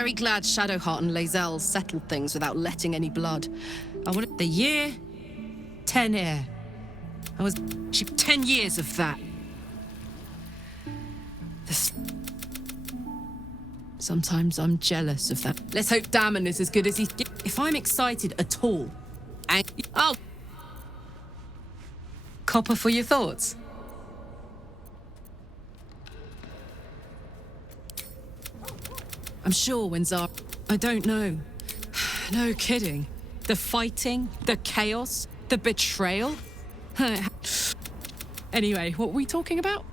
very glad Shadowheart and Lae'zel settled things without letting any blood. I wanted the year 10 Nere. I was 10 years of that. Sometimes I'm jealous of that. Let's hope Damon is as good as he's... If I'm excited at all... Oh! Copper for your thoughts? I'm sure when Zara... I don't know. No kidding. The fighting, the chaos, the betrayal. Anyway, what were we talking about?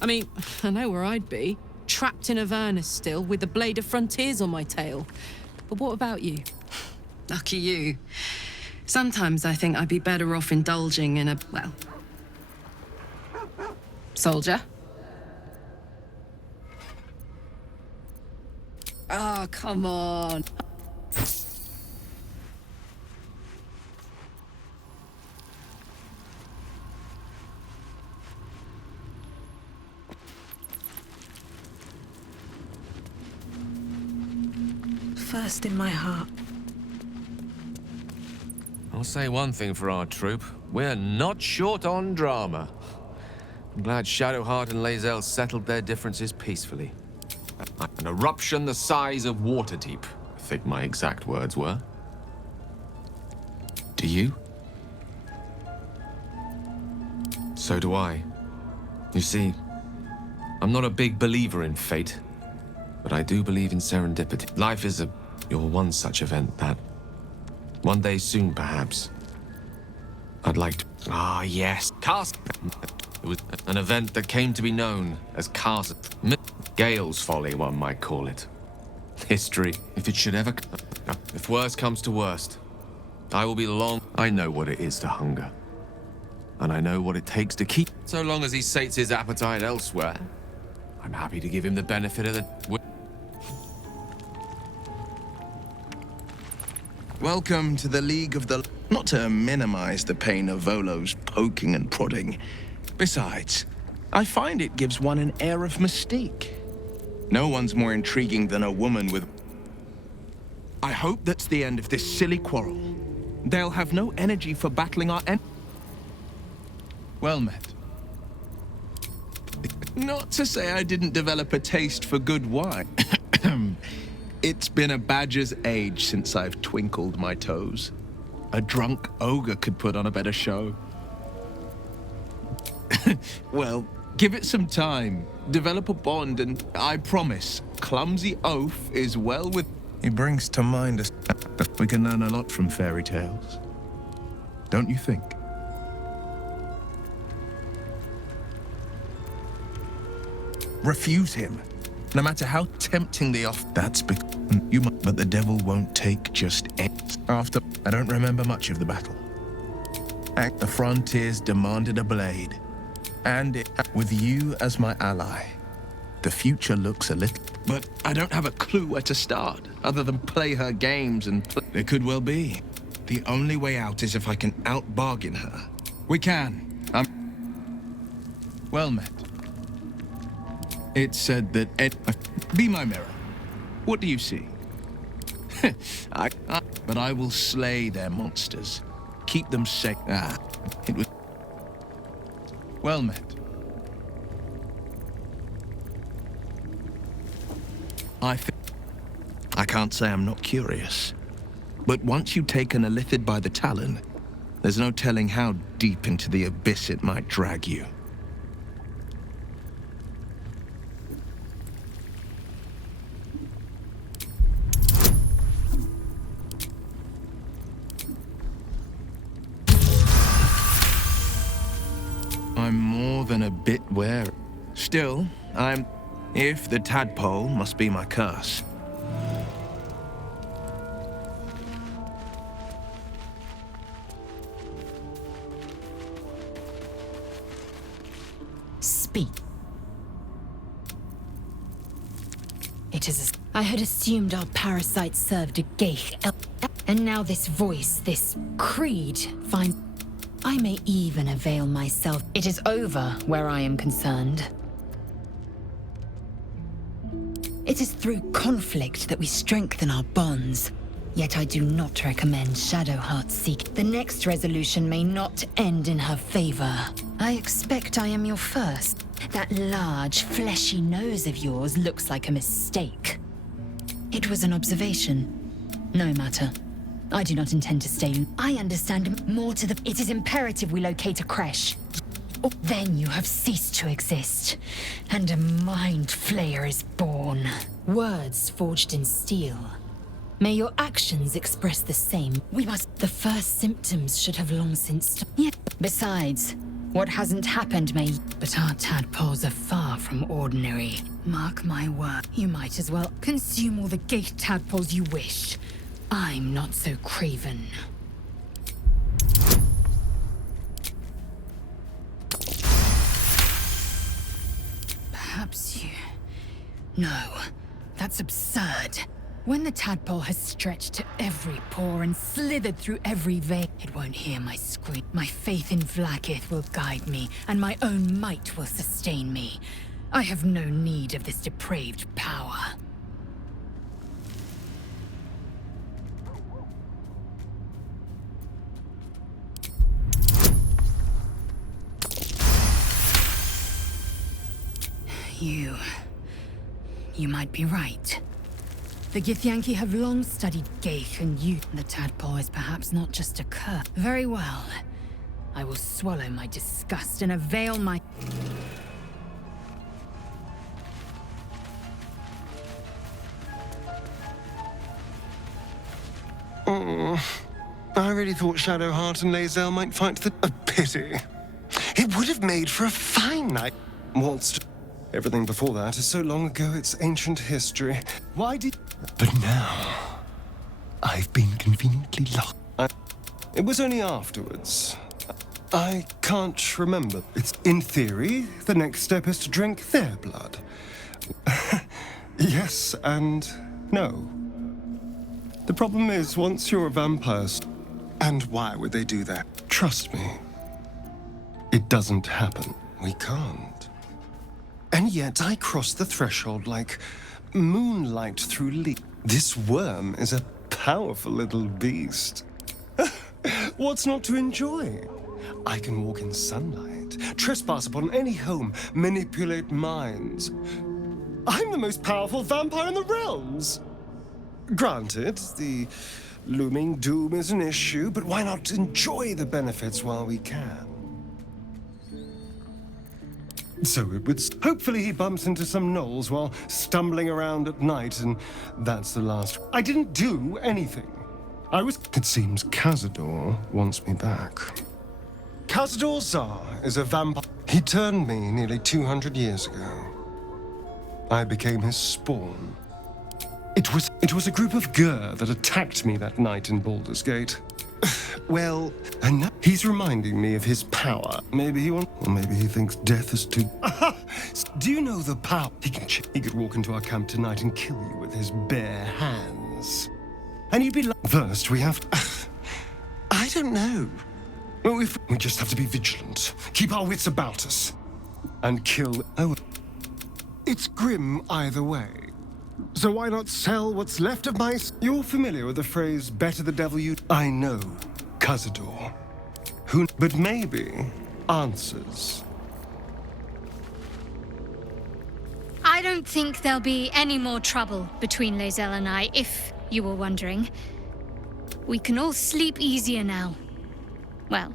I mean, I know where I'd be. Trapped in Avernus still, with the Blade of Frontiers on my tail. But what about you? Lucky you. Sometimes I think I'd be better off indulging in a, well... soldier? Oh, come on. First in my heart. I'll say one thing for our troop. We're not short on drama. I'm glad Shadowheart and Lae'zel settled their differences peacefully. An eruption the size of Waterdeep, I think my exact words were. Do you? So do I. You see, I'm not a big believer in fate, but I do believe in serendipity. Life is your one such event that, one day soon perhaps, I'd like to... Ah, yes, Cast. It was an event that came to be known as Cast. Gale's folly, one might call it. History, if it should ever... If worst comes to worst, I will be long... I know what it is to hunger. And I know what it takes to keep... So long as he sates his appetite elsewhere, I'm happy to give him the benefit of the... Welcome to the League of the... Not to minimize the pain of Volo's poking and prodding. Besides, I find it gives one an air of mystique. No one's more intriguing than a woman with... I hope that's the end of this silly quarrel. They'll have no energy for battling our Well met. Not to say I didn't develop a taste for good wine. It's been a badger's age since I've twinkled my toes. A drunk ogre could put on a better show. Well, give it some time. Develop a bond and I promise, clumsy oaf is well with... He brings to mind us. We can learn a lot from fairy tales. Don't you think? Refuse him. No matter how tempting the offer. That's you might, but the devil won't take just after. I don't remember much of the battle. The frontiers demanded a blade. And with you as my ally, the future looks a little... But I don't have a clue where to start, other than play her games and... It could well be. The only way out is if I can out-bargain her. We can. Well met. It's said that be my mirror. What do you see? But I will slay their monsters. Keep them safe. It was... Well met. I can't say I'm not curious. But once you take an Illithid by the talon, there's no telling how deep into the abyss it might drag you. I'm more than a bit wary. Still, if the tadpole must be my curse. Speak. It is I had assumed our parasite served a geich, and now this voice, this creed, I may even avail myself. It is over where I am concerned. It is through conflict that we strengthen our bonds. Yet I do not recommend Shadowheart seek. The next resolution may not end in her favor. I expect I am your first. That large, fleshy nose of yours looks like a mistake. It was an observation. No matter. I do not intend to stay. I understand more to the... It is imperative we locate a creche. Then you have ceased to exist, and a mind flayer is born. Words forged in steel. May your actions express the same. We must... The first symptoms should have long since... Yeah. Besides, what hasn't happened may... But our tadpoles are far from ordinary. Mark my word, you might as well consume all the gate tadpoles you wish. I'm not so craven. Perhaps you... No, that's absurd. When the tadpole has stretched to every pore and slithered through every vein, it won't hear my scream. My faith in Vlaakith will guide me, and my own might will sustain me. I have no need of this depraved power. You might be right. The Githyanki have long studied Geich and you. The tadpole is perhaps not just a cur. Very well. I will swallow my disgust and avail my... I really thought Shadowheart and Lae'zel might fight the... A pity. It would have made for a fine night. Whilst everything before that is so long ago, it's ancient history. Why did... But now, I've been conveniently lost. It was only afterwards. I can't remember. It's in theory, the next step is to drink their blood. Yes and no. The problem is, once you're a vampire... And why would they do that? Trust me. It doesn't happen. We can't. And yet I crossed the threshold like moonlight through leaves. This worm is a powerful little beast. What's not to enjoy? I can walk in sunlight, trespass upon any home, manipulate minds. I'm the most powerful vampire in the realms. Granted, the looming doom is an issue, but why not enjoy the benefits while we can? So it would... Hopefully he bumps into some gnolls while stumbling around at night, and that's the last... I didn't do anything. I was... It seems Cazador wants me back. Cazador Zar is a vampire. He turned me nearly 200 years ago. I became his spawn. It was a group of Gur that attacked me that night in Baldur's Gate. Well, and now he's reminding me of his power. Maybe he wants... Or maybe he thinks death is too... Do you know the power? He could walk into our camp tonight and kill you with his bare hands. And you'd be like... First, we have... I don't know. Well, we just have to be vigilant. Keep our wits about us. And kill... Oh, it's grim either way. So why not sell what's left of my... You're familiar with the phrase, better the devil you... I know, Cazador. Who... But maybe answers. I don't think there'll be any more trouble between Lae'zel and I, if you were wondering. We can all sleep easier now. Well,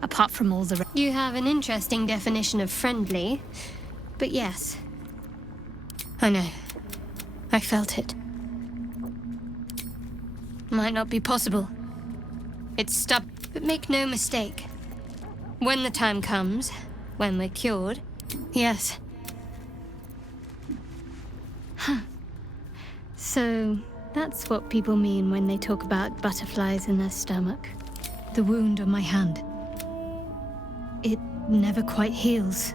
apart from all the... You have an interesting definition of friendly, but yes. I know. I felt it. Might not be possible. It's stubborn, but make no mistake. When the time comes, when we're cured... Yes. Huh. So, that's what people mean when they talk about butterflies in their stomach. The wound on my hand. It never quite heals.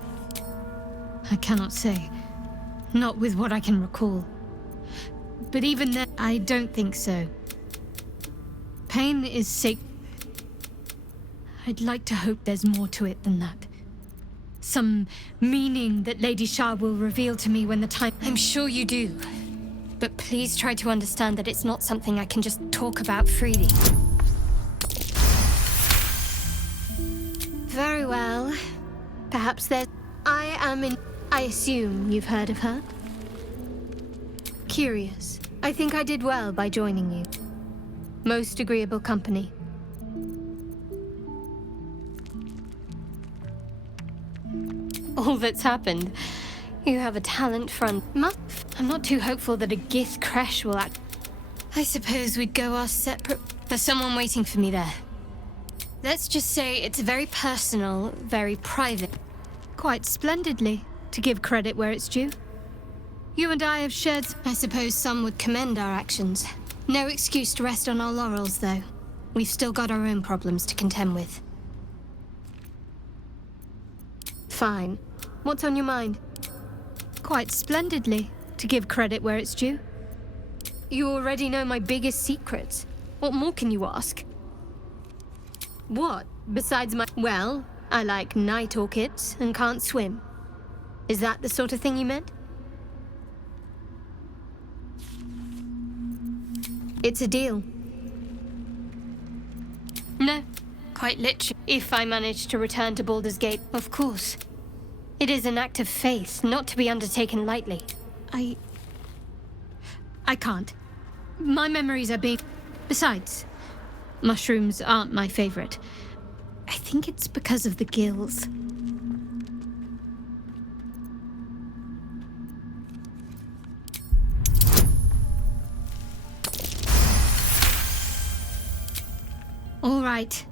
I cannot say. Not with what I can recall. But even then, I don't think so. Pain is sick. I'd like to hope there's more to it than that. Some meaning that Lady Shah will reveal to me when the time... I'm sure you do. But please try to understand that it's not something I can just talk about freely. Very well. Perhaps there's... I assume you've heard of her? Curious. I think I did well by joining you. Most agreeable company. All that's happened. You have a talent front. I'm not too hopeful that a Gith crash will act. I suppose we'd go our separate... There's someone waiting for me there. Let's just say it's very personal, very private. Quite splendidly, to give credit where it's due. You and I have shared... I suppose some would commend our actions. No excuse to rest on our laurels, though. We've still got our own problems to contend with. Fine. What's on your mind? Quite splendidly, to give credit where it's due. You already know my biggest secrets. What more can you ask? What? Besides my... Well, I like night orchids and can't swim. Is that the sort of thing you meant? It's a deal. No, quite literally. If I manage to return to Baldur's Gate, of course. It is an act of faith, not to be undertaken lightly. I can't. My memories are being... Besides, mushrooms aren't my favorite. I think it's because of the gills. All right,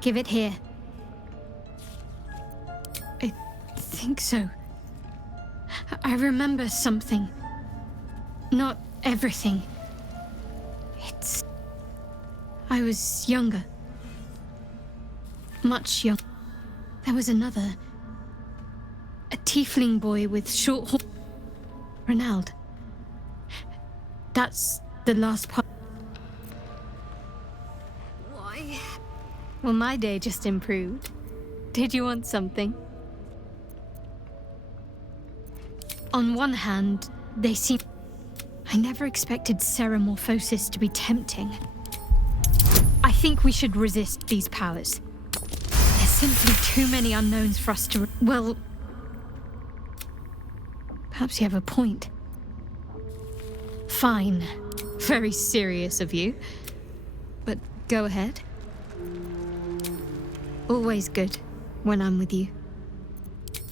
give it here. I think so. I remember something. Not everything. I was younger. Much younger. There was another. A tiefling boy with short hair. Ronald. That's the last part. Why? Well, my day just improved. Did you want something? On one hand, they seem... I never expected ceremorphosis to be tempting. I think we should resist these powers. There's simply too many unknowns for us to... Well... Perhaps you have a point. Fine. Very serious of you. But go ahead. Always good when I'm with you.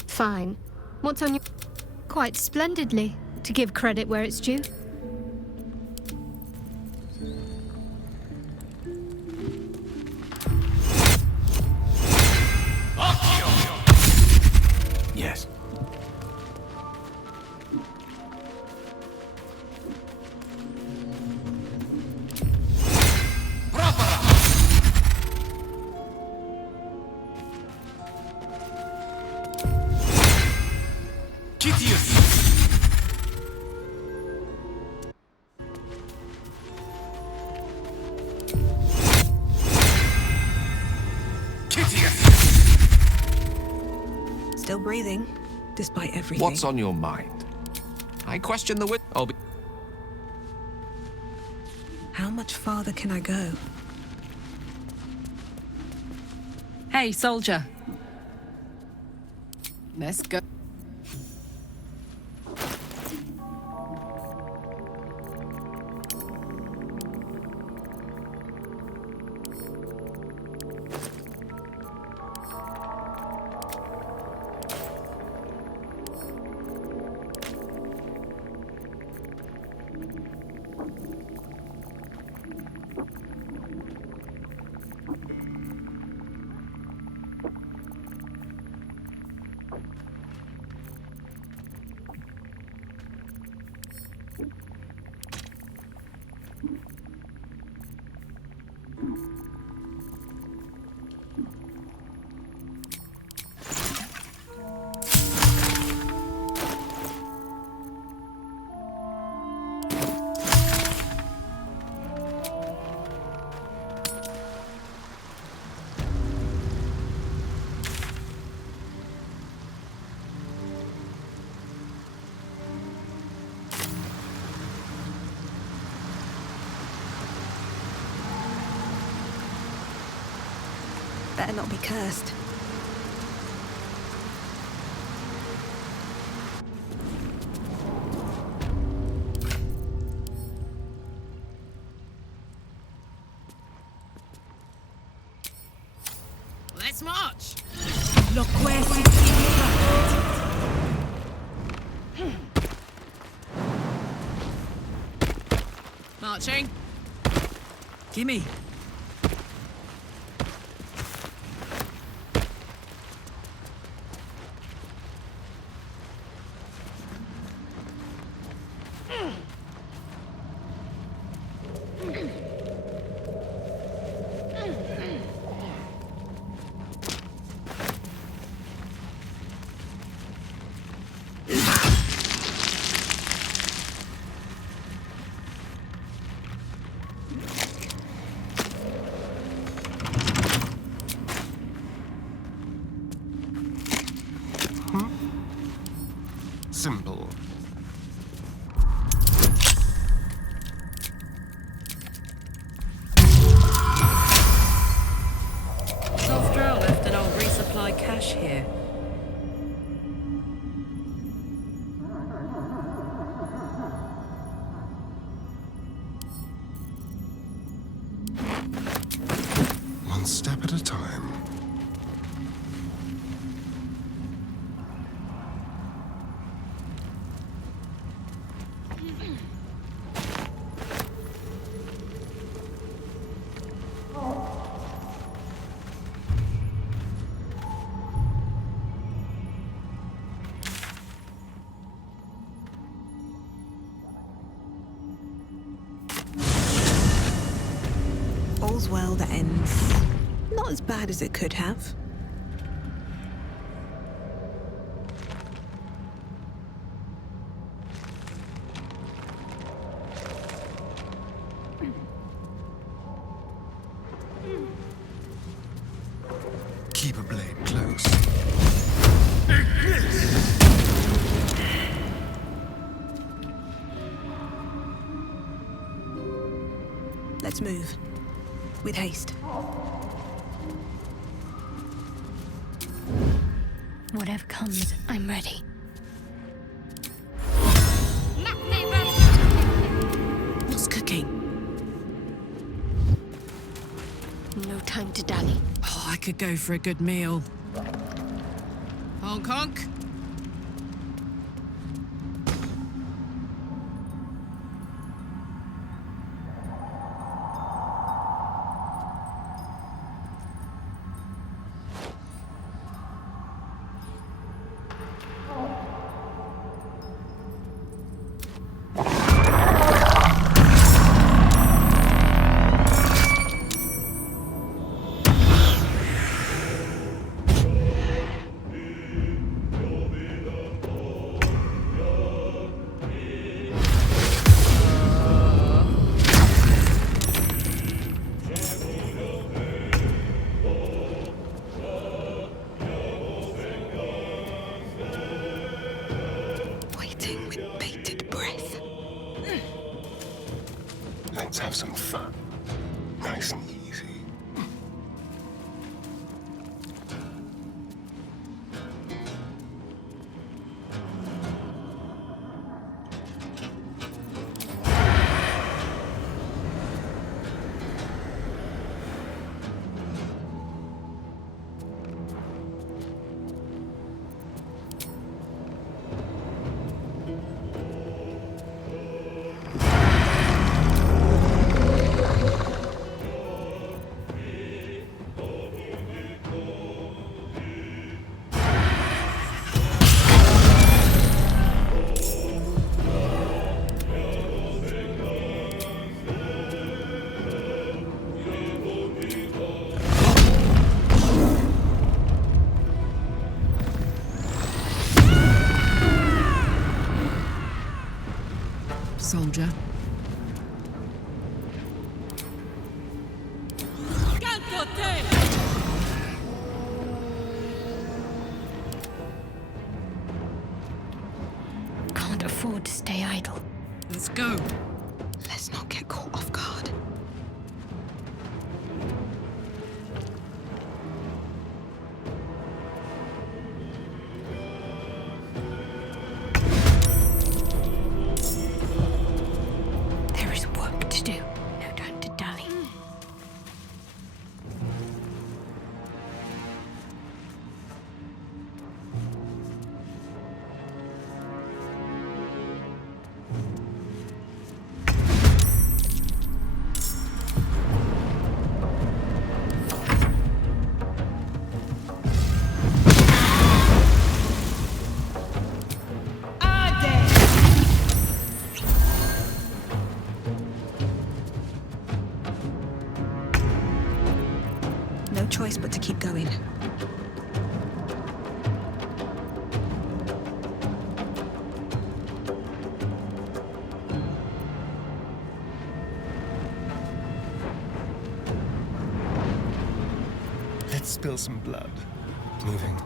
Fine. What's on your... Quite splendidly, to give credit where it's due. Yes. Still breathing, despite everything. What's on your mind? I question the wit. I'll be... How much farther can I go? Hey, soldier. Let's go. Better not be cursed. Let's march! Marching. Gimme. Simple. Softdrell left an old resupply cache here. One step at a time. All's well that ends not as bad as it could have. Keep a blade close. Let's move. With haste. Whatever comes, I'm ready. What's cooking? No time to dally. Oh, I could go for a good meal. Honk honk. Let's have some fun. Nice and easy. Soldier. Can't afford to stay idle. Let's go. Let's not get caught off guard. choice but to keep going. Let's spill some blood. Moving.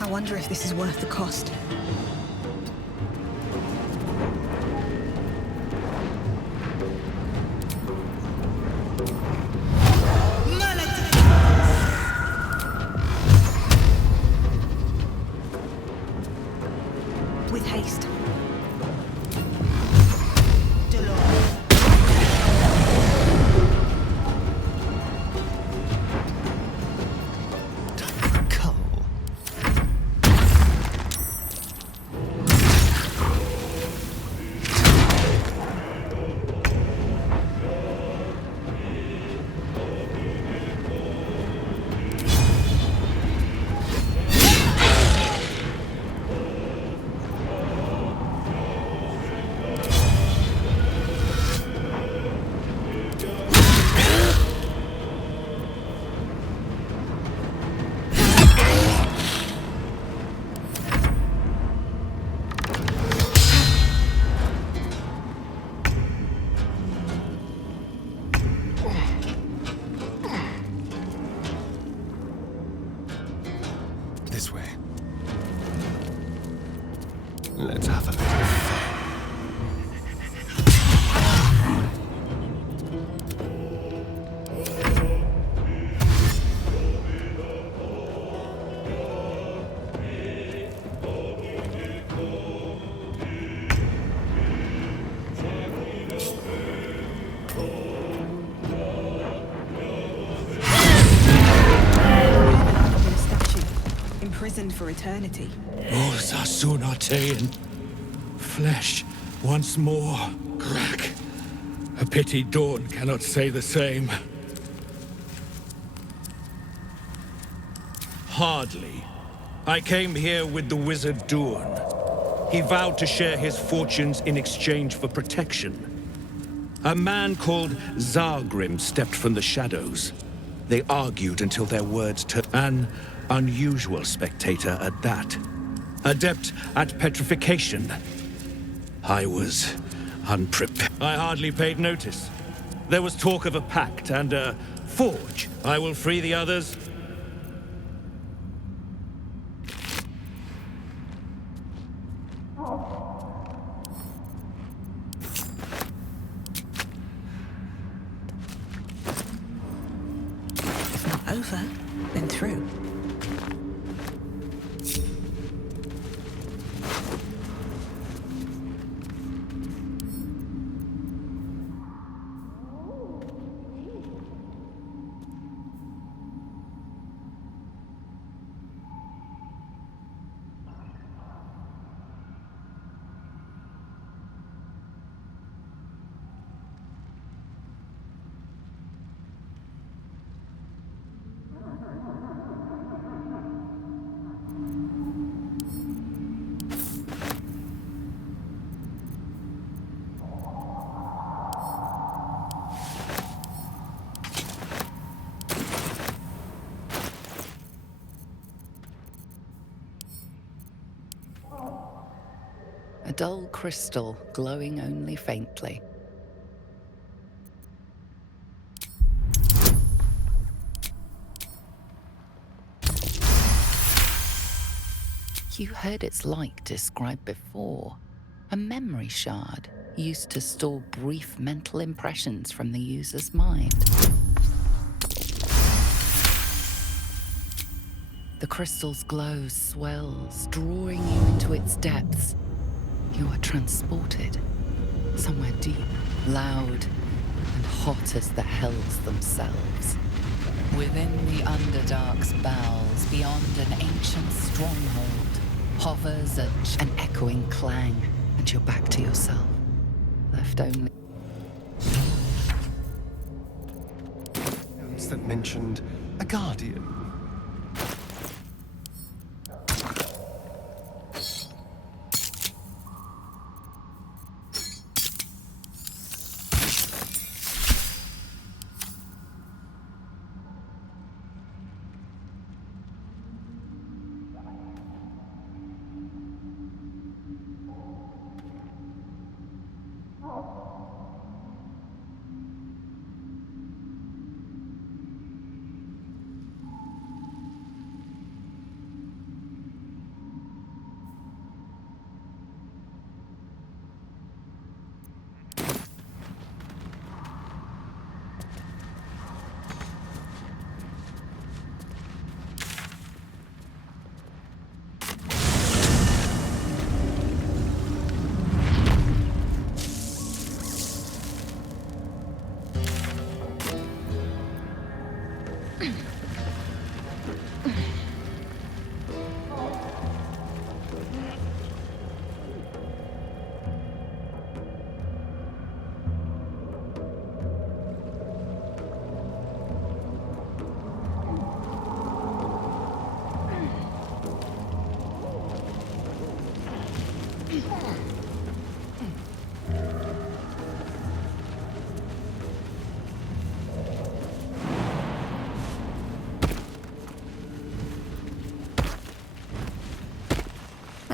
I wonder if this is worth the cost. With haste. This way. Let's have a little fun. Imprisoned for eternity. Oh, Sasunatean. Flesh once more. Crack. A pity Dawn cannot say the same. Hardly. I came here with the wizard Dawn. He vowed to share his fortunes in exchange for protection. A man called Zargrim stepped from the shadows. They argued until their words turned. An unusual spectator at that. Adept at petrification. I was unprepared. I hardly paid notice. There was talk of a pact and a forge. I will free the others. If not over, then through. A dull crystal glowing only faintly. You heard its like described before. A memory shard used to store brief mental impressions from the user's mind. The crystal's glow swells, drawing you into its depths. You are transported somewhere deep, loud, and hot as the hells themselves. Within the Underdark's bowels, beyond an ancient stronghold, hovers an echoing clang, and you're back to yourself, left only... That mentioned a guardian.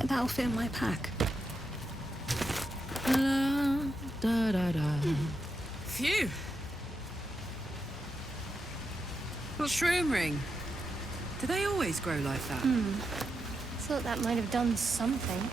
That'll fit in my pack. Phew. What shroom ring? Do they always grow like that? Thought that might have done something.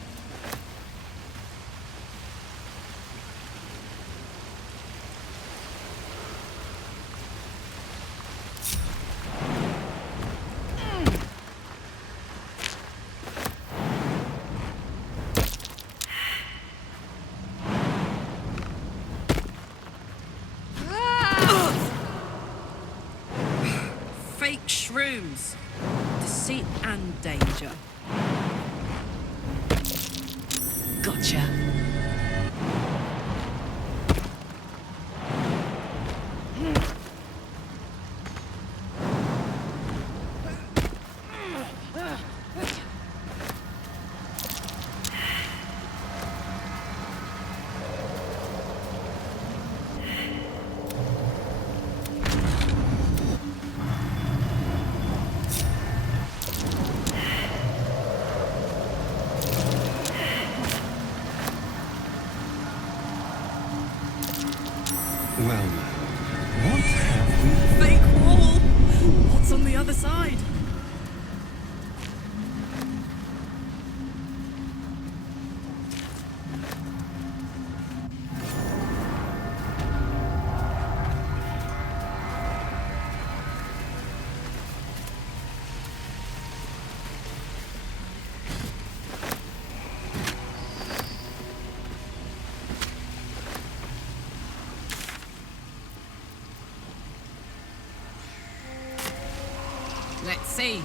Fake shrooms. Deceit and danger. Gotcha. Well, what have we... Fake wall! What's on the other side? Let's see.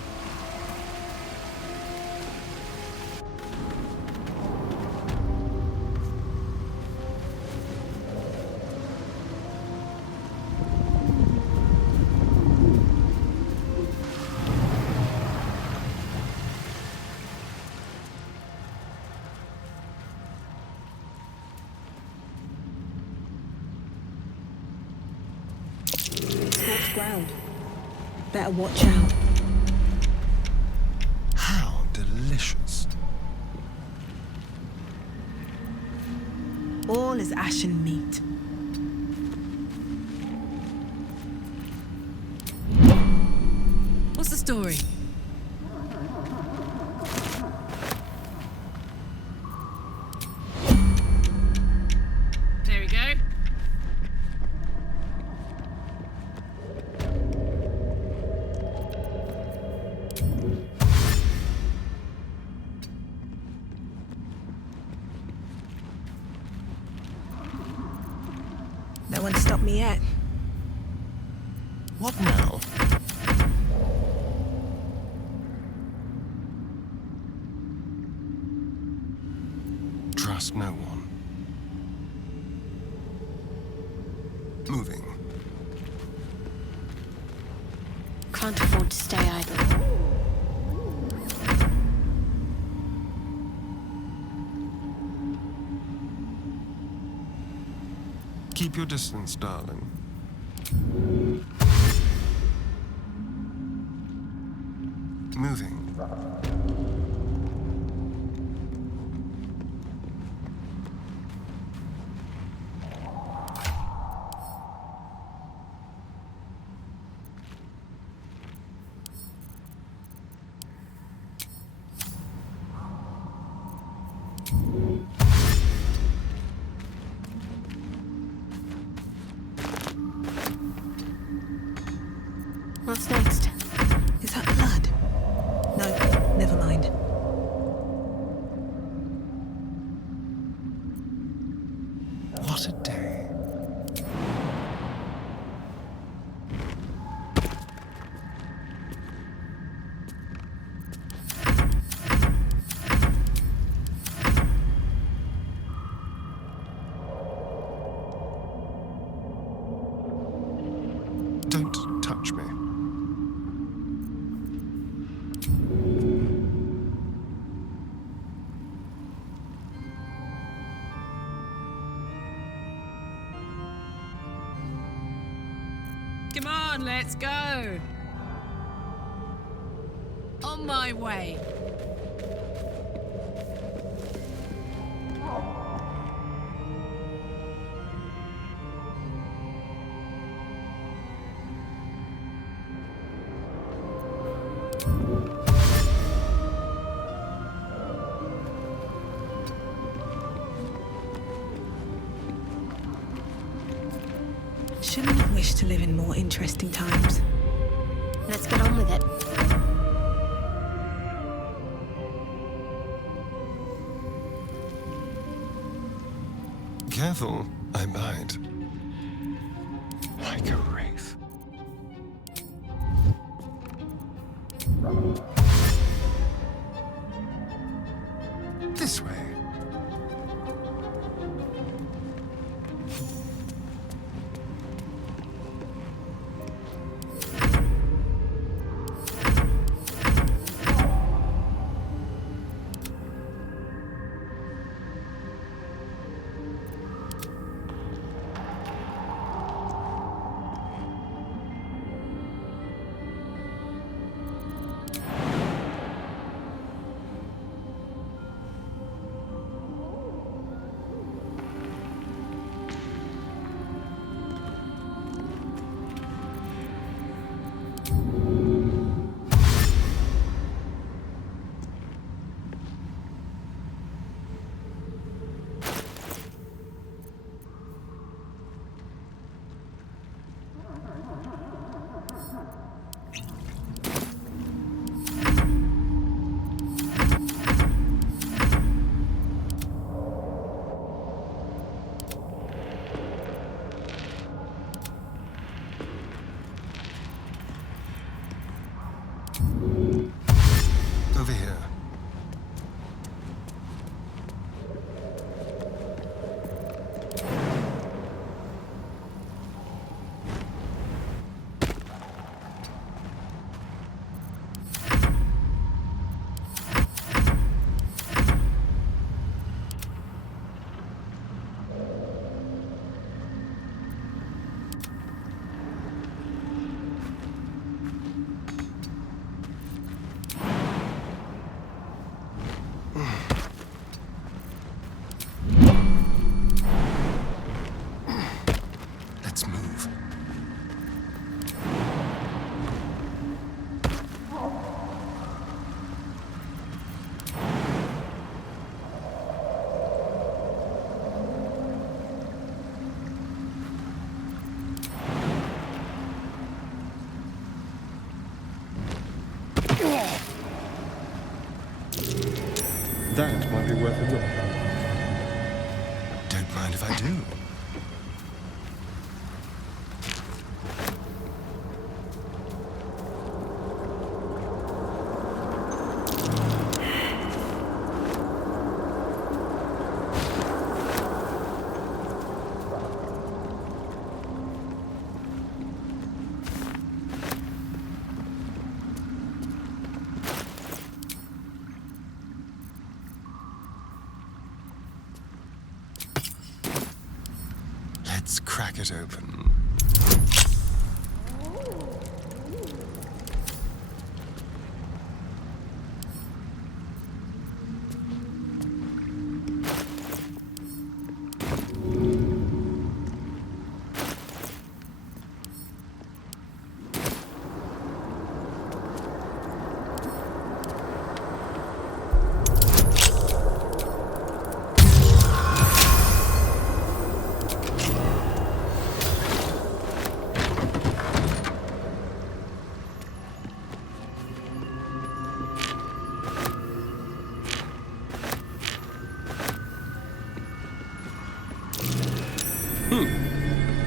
Scorched ground. Better watch out. How delicious. All is ashen meat. What's the story? There we go. me yet. What now? Trust no one. Moving. Can't afford to stay idle. Keep your distance, darling. Moving. What's next? Is that blood? No, never mind. What a day. Don't touch me. Come on, let's go. On my way. Shouldn't have wished to live in more interesting times. Let's get on with it. Careful, I bite. Like a wraith. This way. Over here. Let's move. That might be worth a look. Don't mind if I do. Let's crack it open.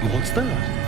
What's that?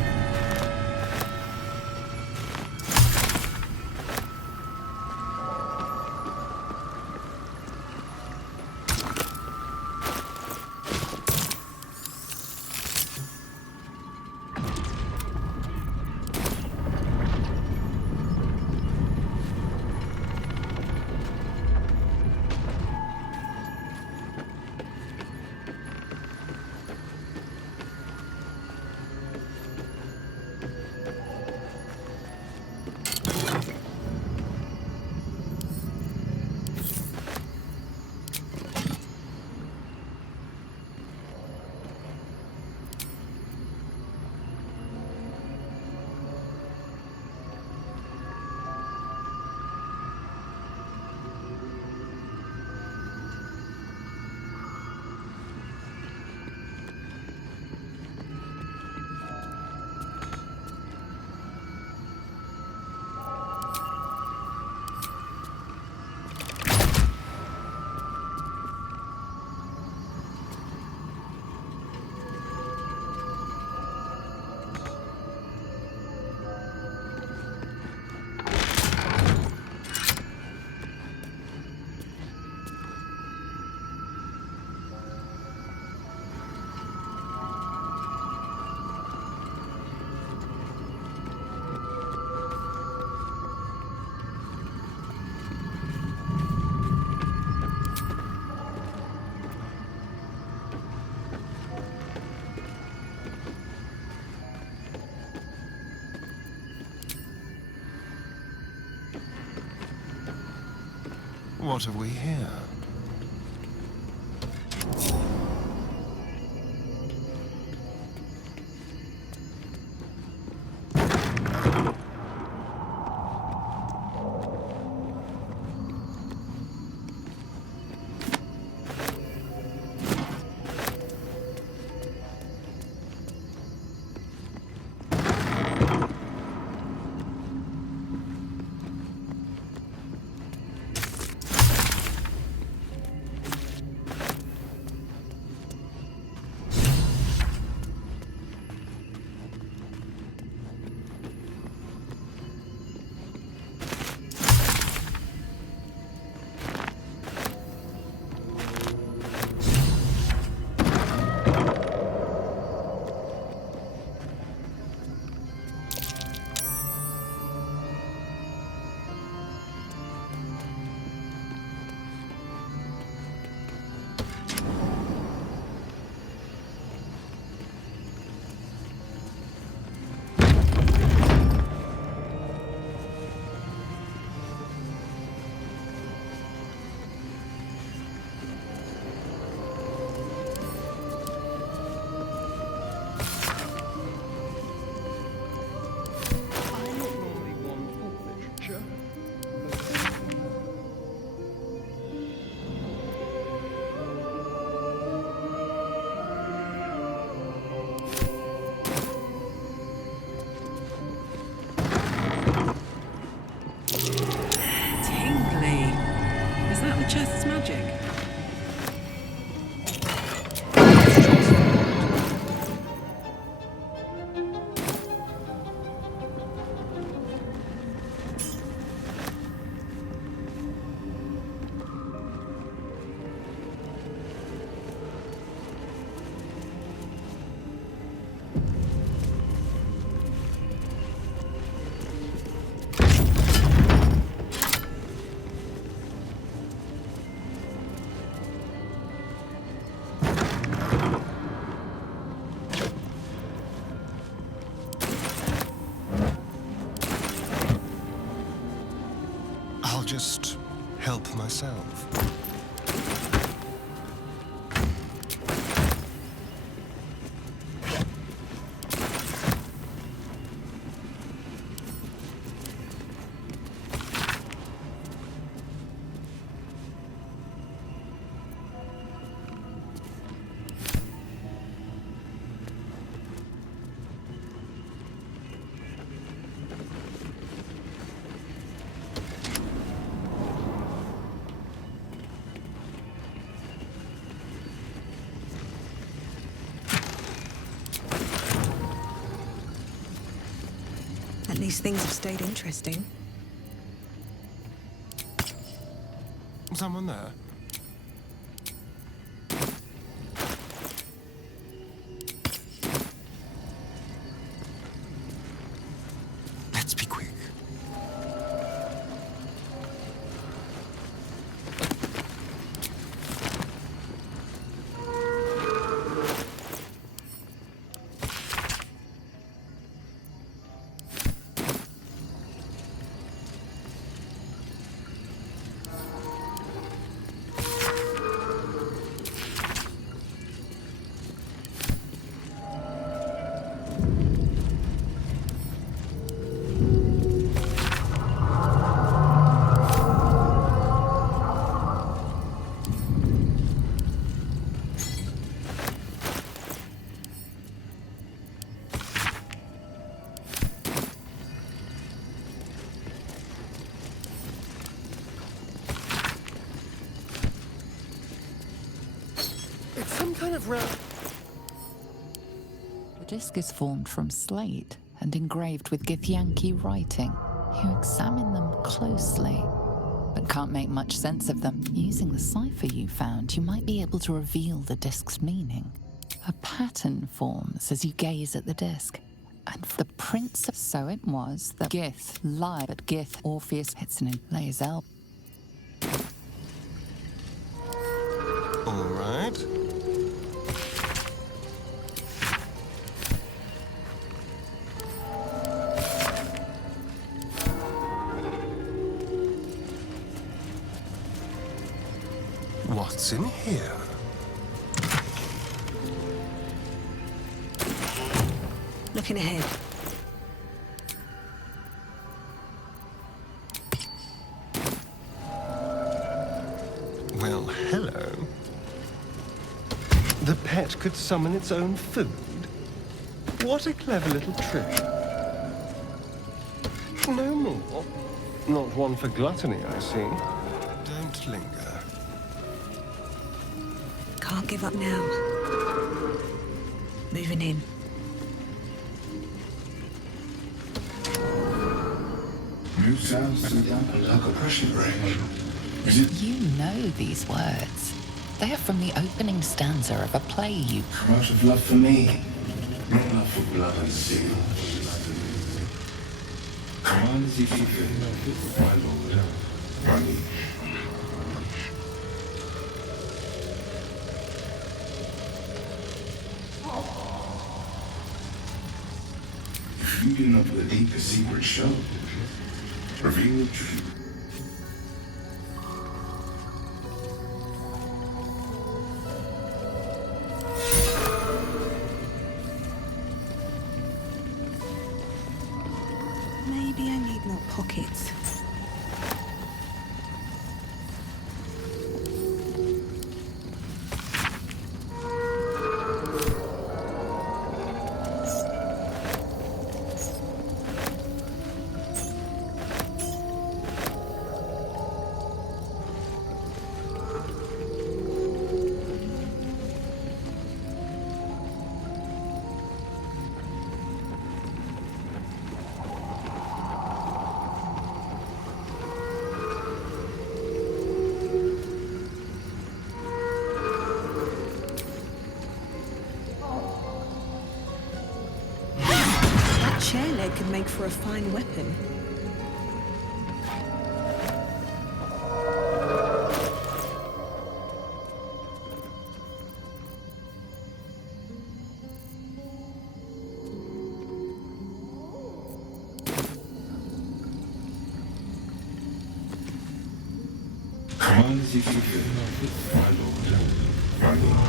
What have we here? I'll just help myself. At least things have stayed interesting. Someone there? Let's be quick. The disc is formed from slate and engraved with Githyanki writing. You examine them closely, but can't make much sense of them. Using the cipher you found, you might be able to reveal the disc's meaning. A pattern forms as you gaze at the disc. And for the prince, so it was that Gith lied, but Gith, Orpheus, hits an Lae'zel. All right. What's in here? Looking ahead. Well, hello. The pet could summon its own food? What a clever little trick. No more? Not one for gluttony, I see. Don't linger. Can't give up now. Moving in. New sounds like a pressure break. You know these words. They are from the opening stanza of a play you... Much of love for me, not love for blood and steel. Come on, as if you feel, my lord. Running. If you know the deepest secret show, reveal the truth. Maybe I need more pockets. Chair leg could make for a fine weapon. Come on, as you feel, my lord, my lord.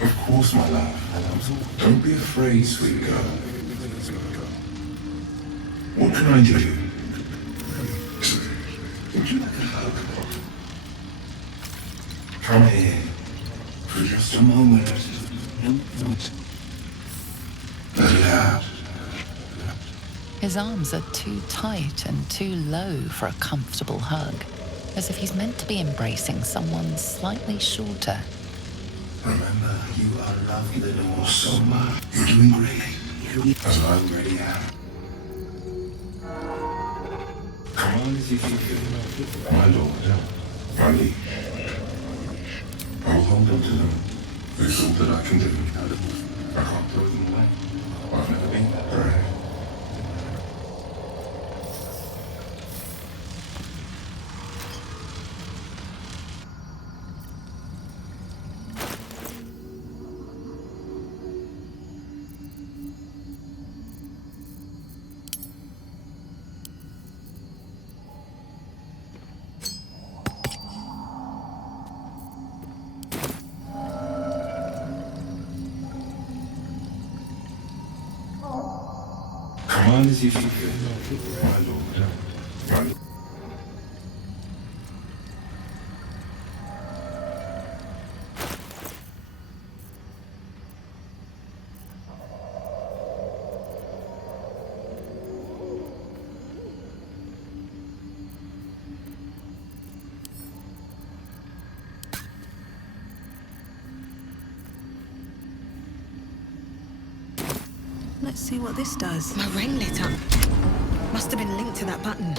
Of course, my love. Don't be afraid, sweet girl. What can I do? Would you like a hug? Come here for just a moment. Let it out. His arms are too tight and too low for a comfortable hug, as if he's meant to be embracing someone slightly shorter. Remember, you are loved little so much. You're doing great. As I already am. Come on, as you feel. My lord, my liege. I'll hold on to them. It's all that I can do. I can't put them away. I've never been that brave. Come on, as you feel, my lord, my lord. Let's see what this does. My ring lit up. Must have been linked to that button.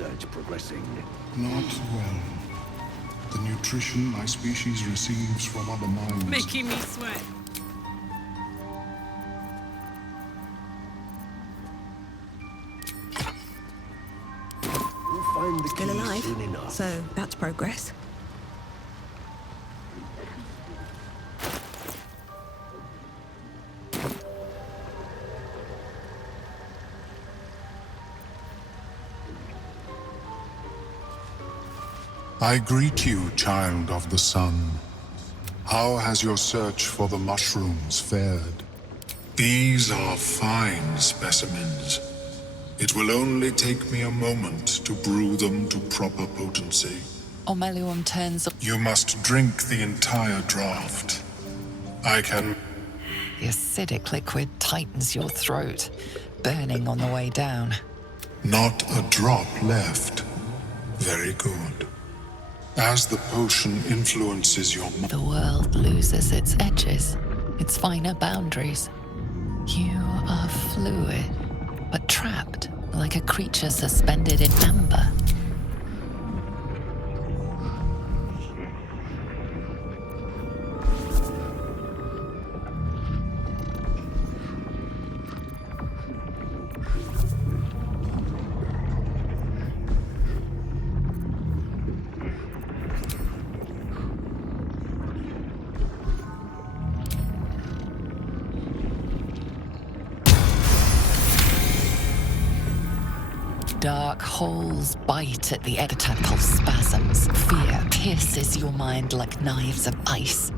research progressing? Not well. The nutrition my species receives from other minds. Making me sweat. We'll find the Still key alive, soon enough. so that's progress. I greet you, child of the sun. How has your search for the mushrooms fared? These are fine specimens. It will only take me a moment to brew them to proper potency. Omeluum turns up. You must drink the entire draft. I can... The acidic liquid tightens your throat, burning on the way down. Not a drop left. Very good. As the potion influences your mind, The world loses its edges, its finer boundaries. You are fluid, but trapped like a creature suspended in amber. Dark holes bite at the tadpole spasms. Fear pierces your mind like knives of ice.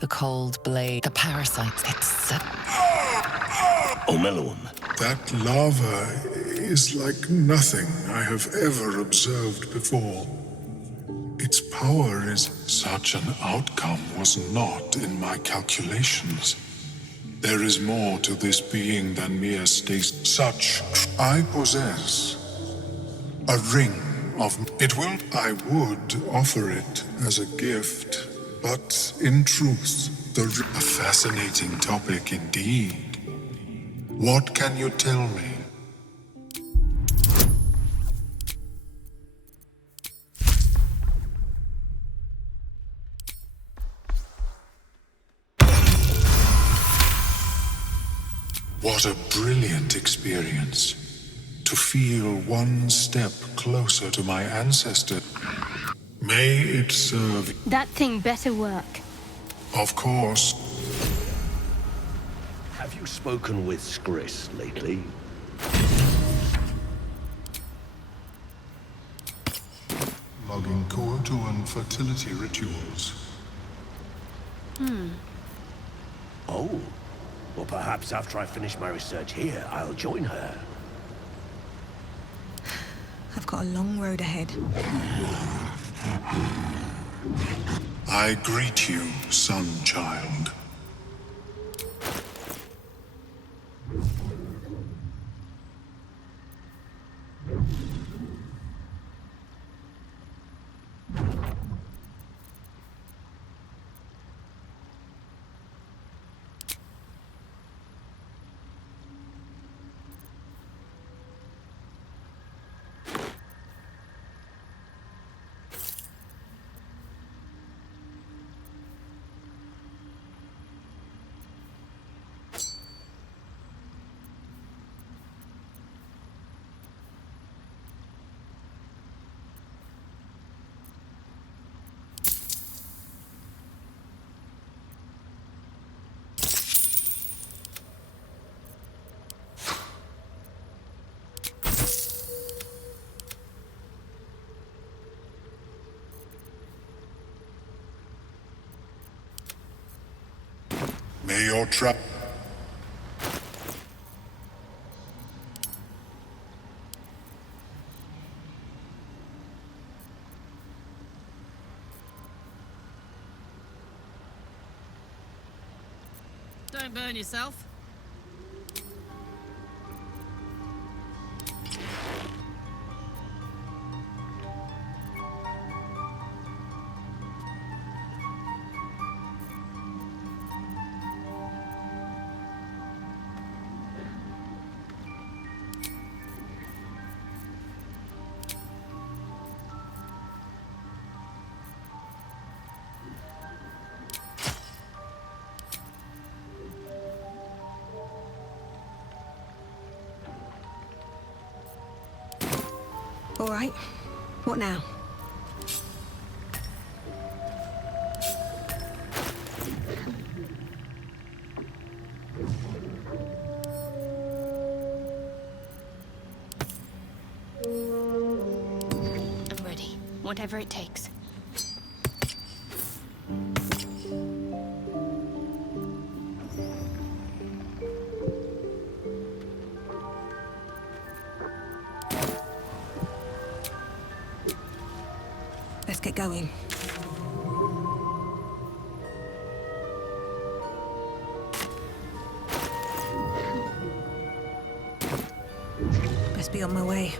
The cold blade, the parasites, it's... Omeluum. That lava is like nothing I have ever observed before. Its power is... Such an outcome was not in my calculations. There is more to this being than mere state. Such... I possess a ring of... It will... I would offer it as a gift, but in truth, a fascinating topic indeed. What can you tell me? What a brilliant experience. To feel one step closer to my ancestor. May it serve... That thing better work. Of course. Have you spoken with Skris lately? Logging Koatuan fertility rituals. Oh. Well, perhaps after I finish my research here, I'll join her. I've got a long road ahead. I greet you, son-child. May your trap... Don't burn yourself. All right. What now? I'm ready. Whatever it takes. Let's get going. Best be on my way.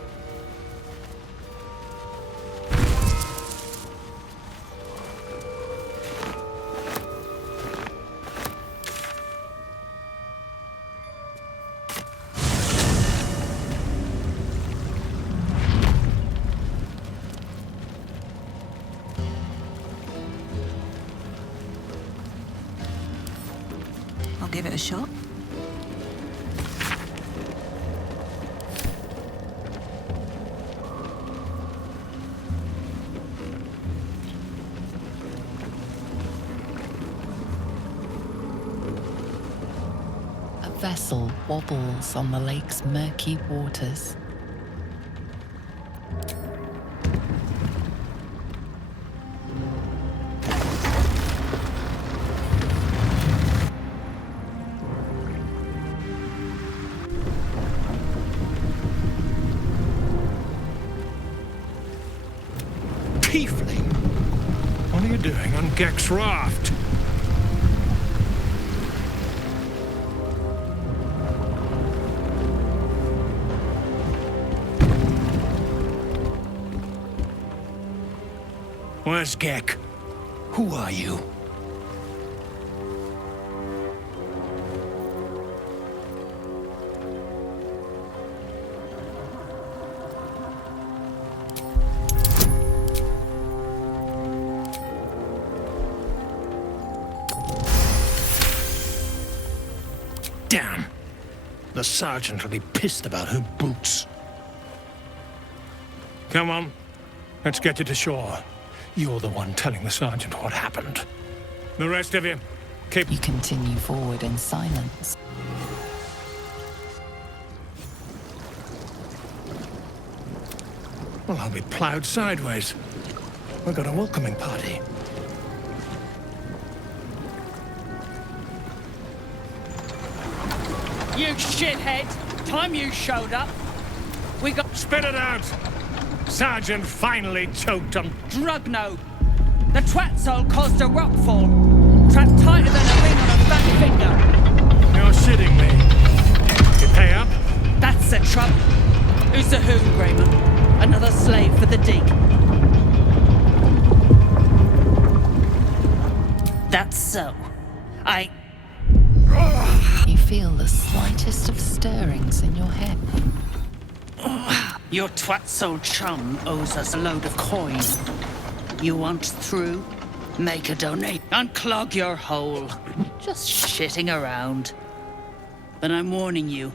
I'll give it a shot. A vessel wobbles on the lake's murky waters. Tiefling! What are you doing on Gek's raft? Where's Gek? Who are you? Damn! The sergeant will be pissed about her boots. Come on, let's get you to shore. You're the one telling the sergeant what happened. The rest of you, keep... You continue forward in silence. Well, I'll be ploughed sideways. We've got a welcoming party. You shithead! Time you showed up, we got... Spit it out! Sergeant finally choked him. Drug node. The twat soul caused a rock fall. Trapped tighter than a ring on a fat finger. You're shitting me. You pay up? That's the trouble. Who's the who, Grayman? Another slave for the dig. That's so. You feel the slightest of stirrings in your head. Your twat soul chum owes us a load of coin. You want through? Make a donate. Unclog your hole. Just shitting around. But I'm warning you.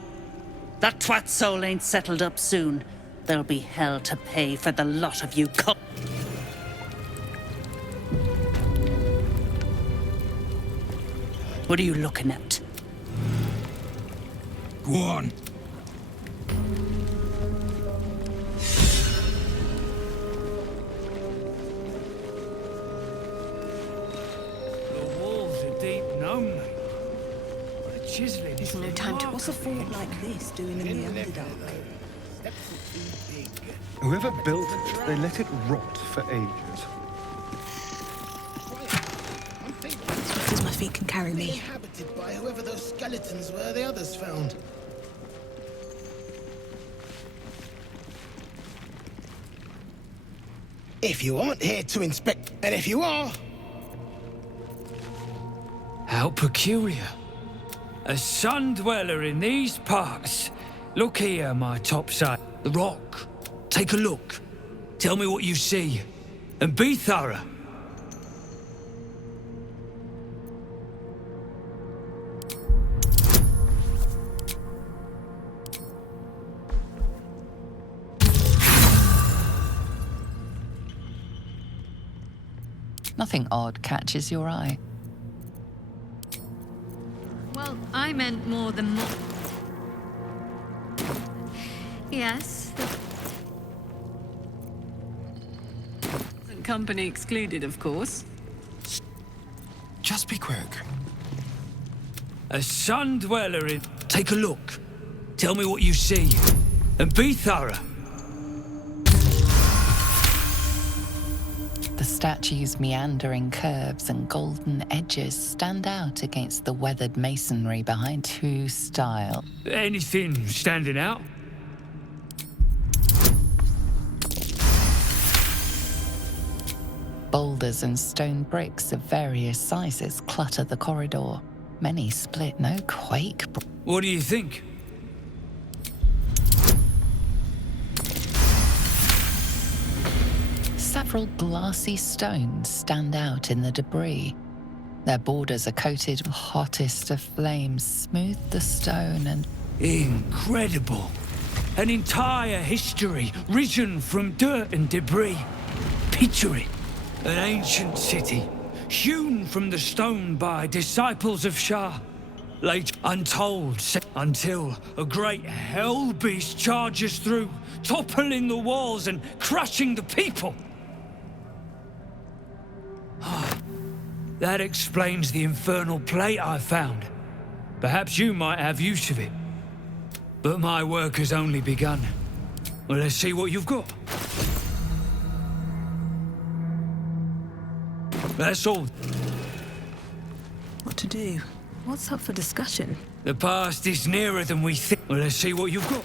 That twat soul ain't settled up soon. There'll be hell to pay for the lot of you What are you looking at? Go on. The walls are deep numb. What a chiseling. There's no time to... What's a fort like this doing in the Underdark? Whoever built it, they let it rot for ages. Because my feet can carry me. Inhabited by whoever those skeletons were the others found. If you aren't here to inspect, and if you are... How peculiar. A sun dweller in these parts. Look here, my topside. The rock. Take a look. Tell me what you see. And be thorough. Nothing odd catches your eye. Well, I meant more than more. Yes. Company excluded, of course. Just be quick. A sun dweller in... Take a look. Tell me what you see. And be thorough. The statue's meandering curves and golden edges stand out against the weathered masonry behind two style. Anything standing out? Boulders and stone bricks of various sizes clutter the corridor. Many split, no quake. What do you think? Several glassy stones stand out in the debris. Their borders are coated with hottest of flames, smooth the stone and... Incredible! An entire history risen from dirt and debris. Picture it. An ancient city, hewn from the stone by disciples of Shah. Late untold, until a great hell beast charges through, toppling the walls and crushing the people. That explains the infernal plate I found. Perhaps you might have use of it. But my work has only begun. Well, let's see what you've got. That's all. What to do? What's up for discussion? The past is nearer than we think. Well, let's see what you've got.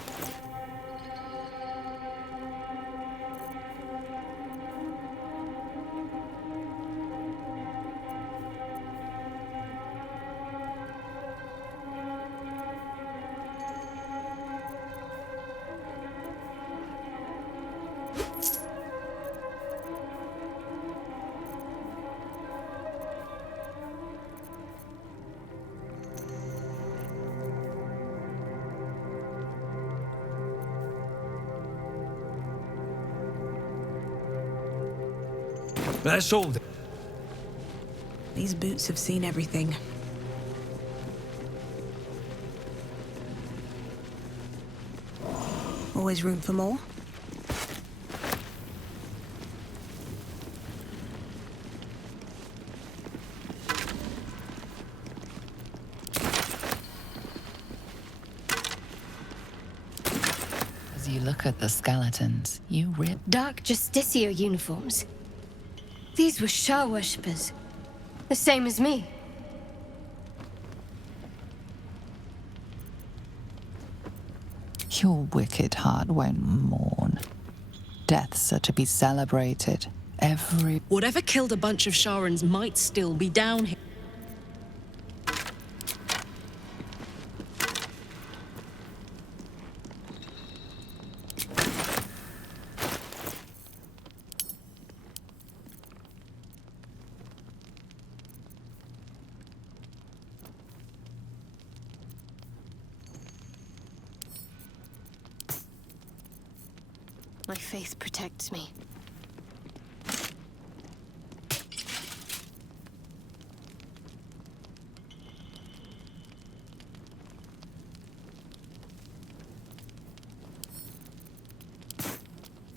That's all. These boots have seen everything. Always room for more? As you look at the skeletons, you rip... Dark Justicia uniforms. These were Shah worshippers. The same as me. Your wicked heart won't mourn. Deaths are to be celebrated. Whatever killed a bunch of Sharans might still be down here. My faith protects me.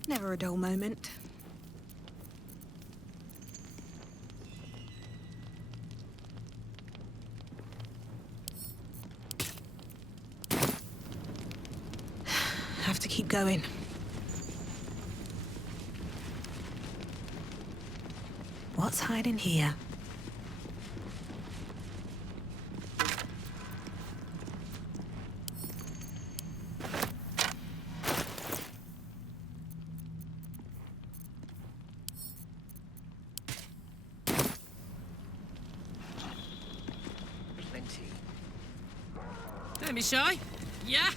Never a dull moment. Have to keep going. What's hiding here? Plenty. Don't be shy. Yeah!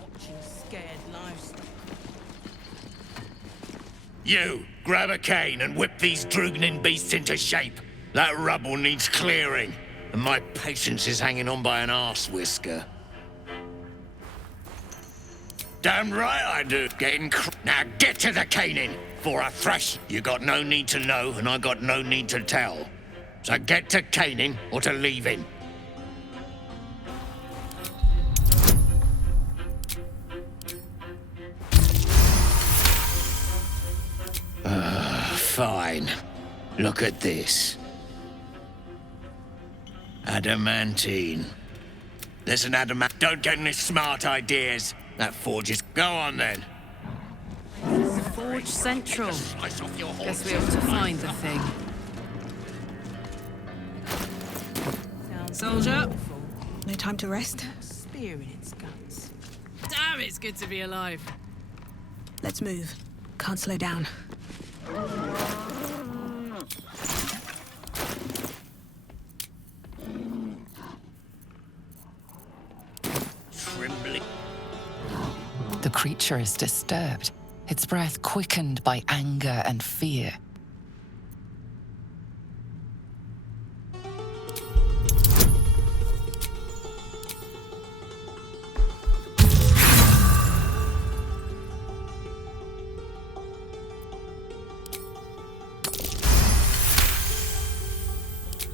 Watching scared livestock. You, grab a cane and whip these droognin beasts into shape. That rubble needs clearing, and my patience is hanging on by an arse whisker. Damn right I do. Now get to the caning. For a thrash, you got no need to know, and I got no need to tell. So get to caning or to leaving. Fine. Look at this. Adamantine. Listen, don't get any smart ideas. That forge is... Go on, then. Forge Central. Guess we ought to find the thing. Soldier. No time to rest. Spear in its guts. Damn, it's good to be alive. Let's move. Can't slow down. The creature is disturbed, its breath quickened by anger and fear.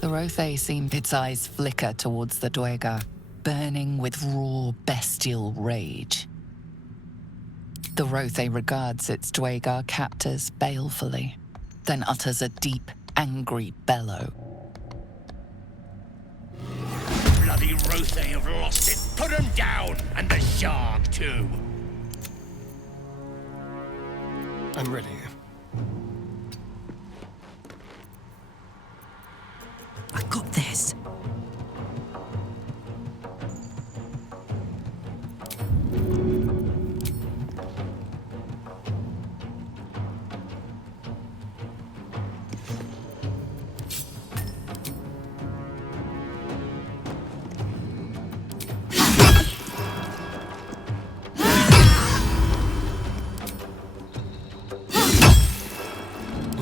The Rothe seemed its eyes flicker towards the Dwegar, burning with raw, bestial rage. The Rothe regards its Dwegar captors balefully, then utters a deep, angry bellow. Bloody Rothe have lost it. Put them down, and the shark too. I'm ready. I got this.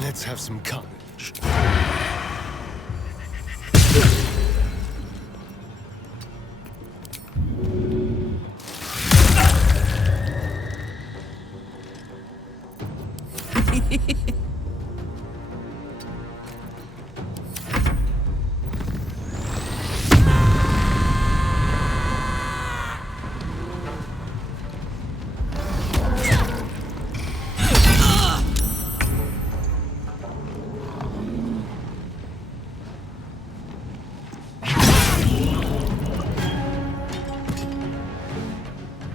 Let's have some carnage.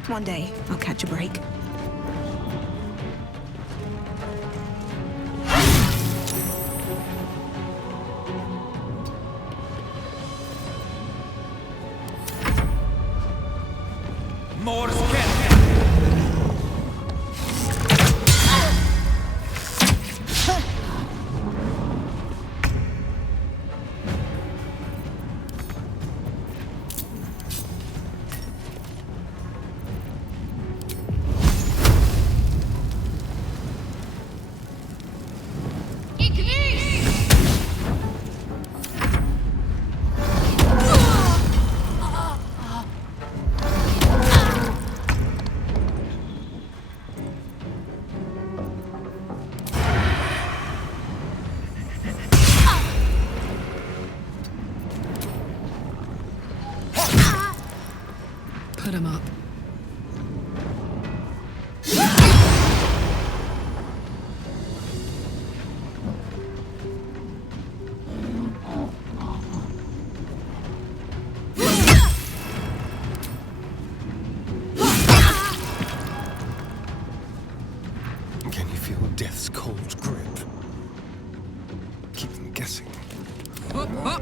One day, I'll catch a break. More Put him up. Can you feel death's cold grip? Keep them guessing. Up, up.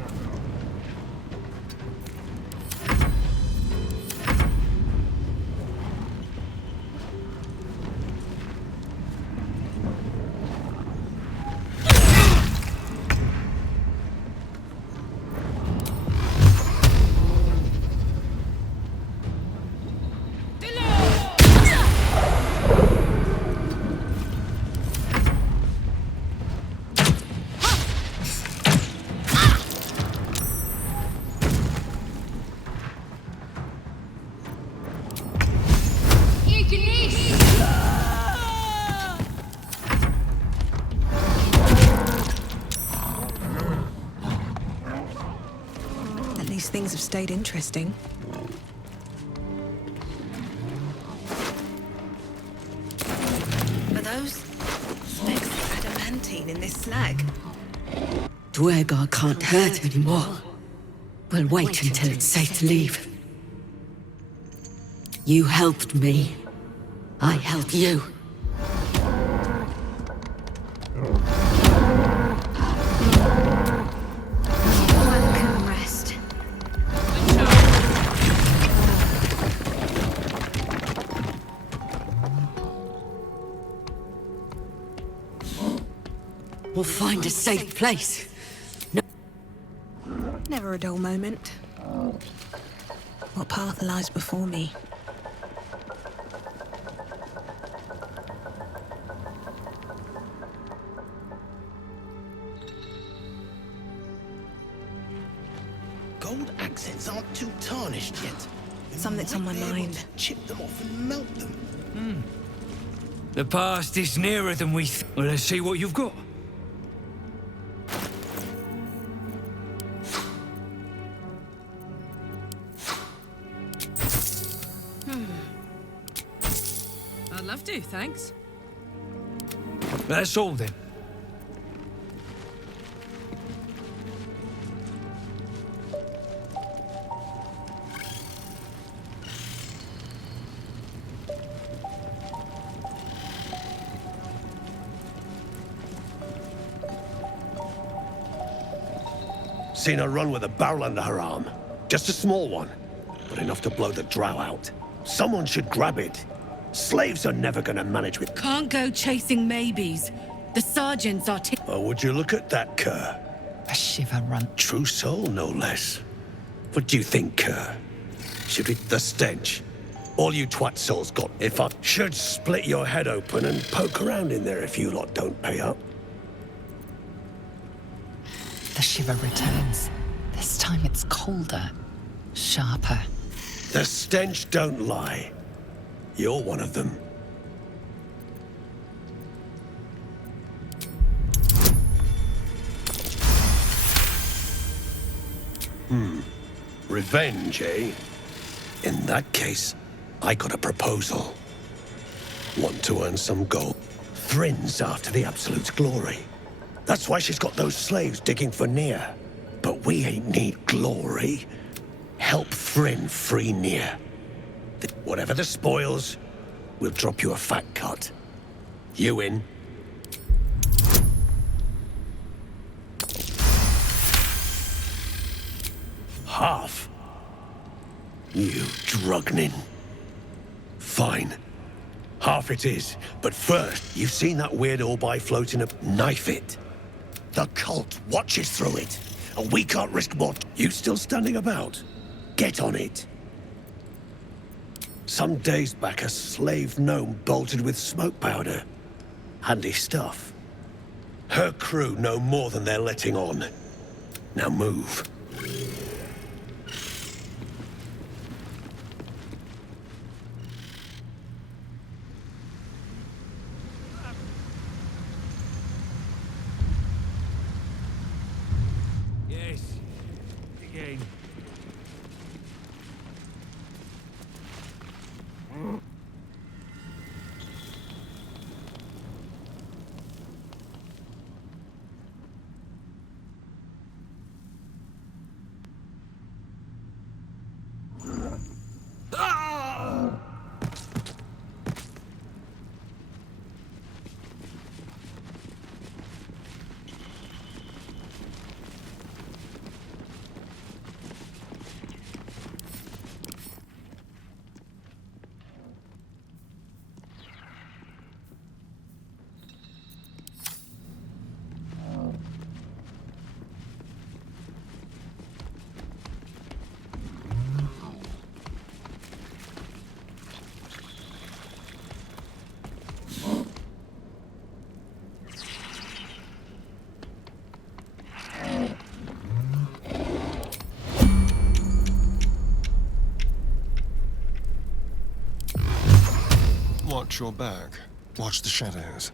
things have stayed interesting. Are those specks of adamantine in this slag? Duergar can't hurt anymore. We'll wait until it's safe to leave. You helped me. I help you. Welcome, rest. We'll find a safe place. Never a dull moment. What path lies before me? Gold accents aren't too tarnished yet. Something's on my mind. Chip them off and melt them. The past is nearer than we Well, let's see what you've got. I'd love to, thanks. That's all then. Seen her run with a barrel under her arm. Just a small one, but enough to blow the drow out. Someone should grab it. Slaves are never gonna manage with... Can't go chasing maybes. The sergeants are... Oh, would you look at that, Kerr? A shiver run. True soul, no less. What do you think, Kerr? Should we... The stench. All you twat souls got. If I should split your head open and poke around in there if you lot don't pay up. The shiver returns. This time it's colder, sharper. The stench don't lie. You're one of them. Revenge, eh? In that case, I got a proposal. Want to earn some gold? Thrin's after the Absolute's glory. That's why she's got those slaves digging for Nere. But we ain't need glory. Help Thryn free Nere. Whatever the spoils, we'll drop you a fat cut. You in? Half? You drugnin. Fine. Half it is. But first, you've seen that weird orb floating up. Knife it. The cult watches through it. And we can't risk more. You still standing about? Get on it. Some days back, a slave gnome bolted with smoke powder. Handy stuff. Her crew know more than they're letting on. Now move. Yes. Again. Watch your back. Watch the shadows.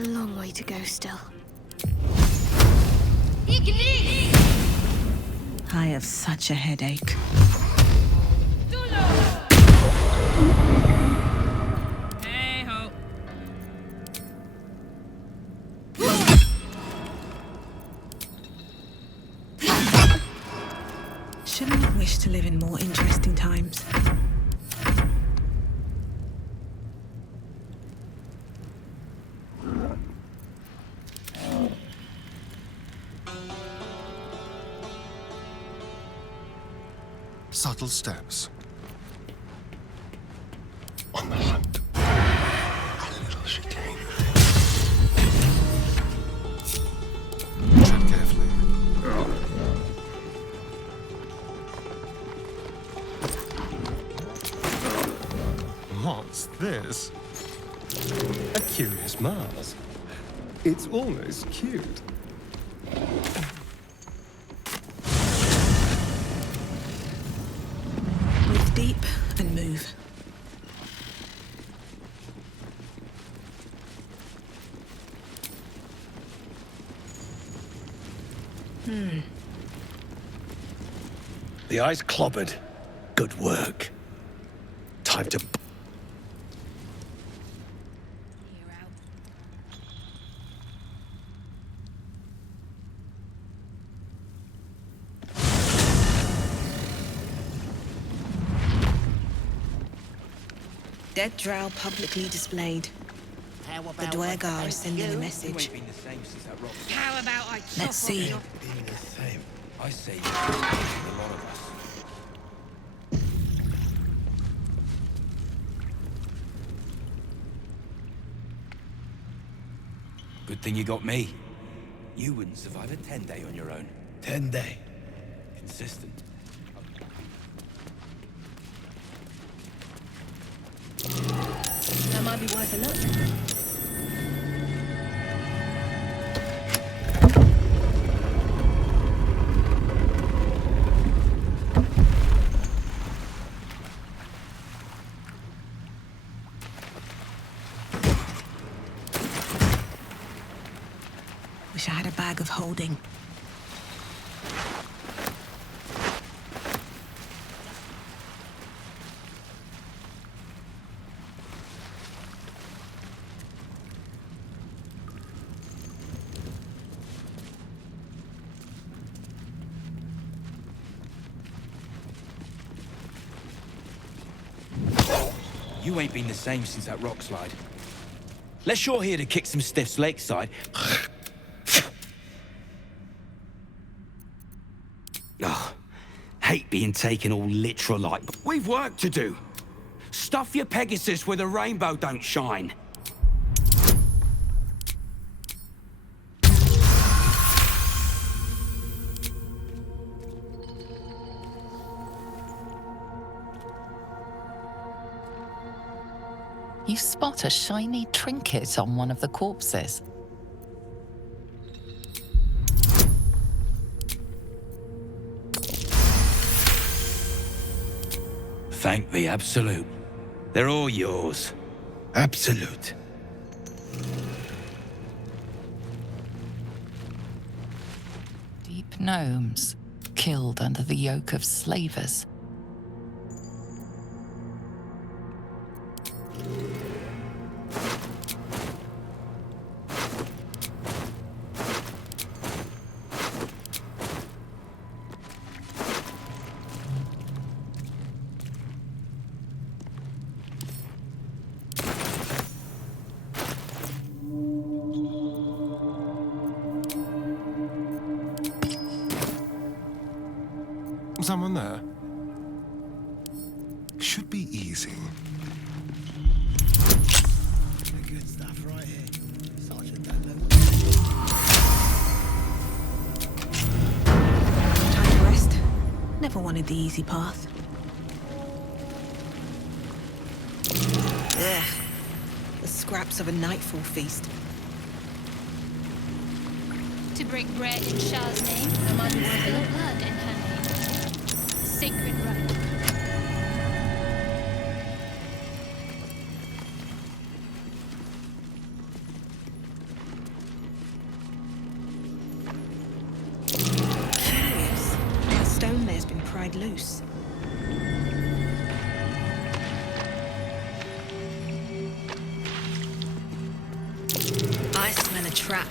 A long way to go still. I have such a headache. Hey-ho. Shouldn't I wish to live in more interesting times? Subtle steps. On the hunt. A little chicane. Tread carefully. What's this? A curious mask. It's almost cute. Breathe deep and move. The eye's clobbered. Good work. Time to... Dead drow publicly displayed. The Dwergar are sending a message. How about I Let's see. Being the same. I say you're a lot of us. Good thing you got me. You wouldn't survive a 10-day on your own. 10-day. Consistent. That might be worth a look. Wish I had a bag of holding. You ain't been the same since that rock slide. Let's you're here to kick some stiffs lakeside. Ugh, hate being taken all literal like. We've work to do. Stuff your Pegasus where the rainbow don't shine. You spot a shiny trinket on one of the corpses. Thank the Absolute. They're all yours. Absolute. Deep gnomes, killed under the yoke of slavers. Someone there? Should be easy. The good stuff right here. Sergeant Dunlop. Time to rest. Never wanted the easy path. Ugh. The scraps of a nightfall feast. To break bread in Shah's name, I might spill blood in her name. Sacred right. loose. I smell a trap.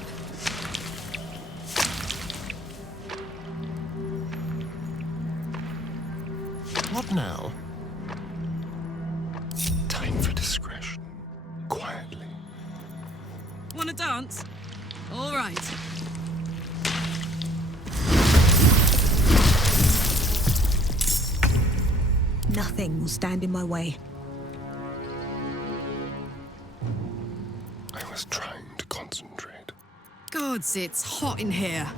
What now? Time for discretion. Quietly. Wanna dance? All right. Nothing will stand in my way. I was trying to concentrate. Gods, it's hot in here.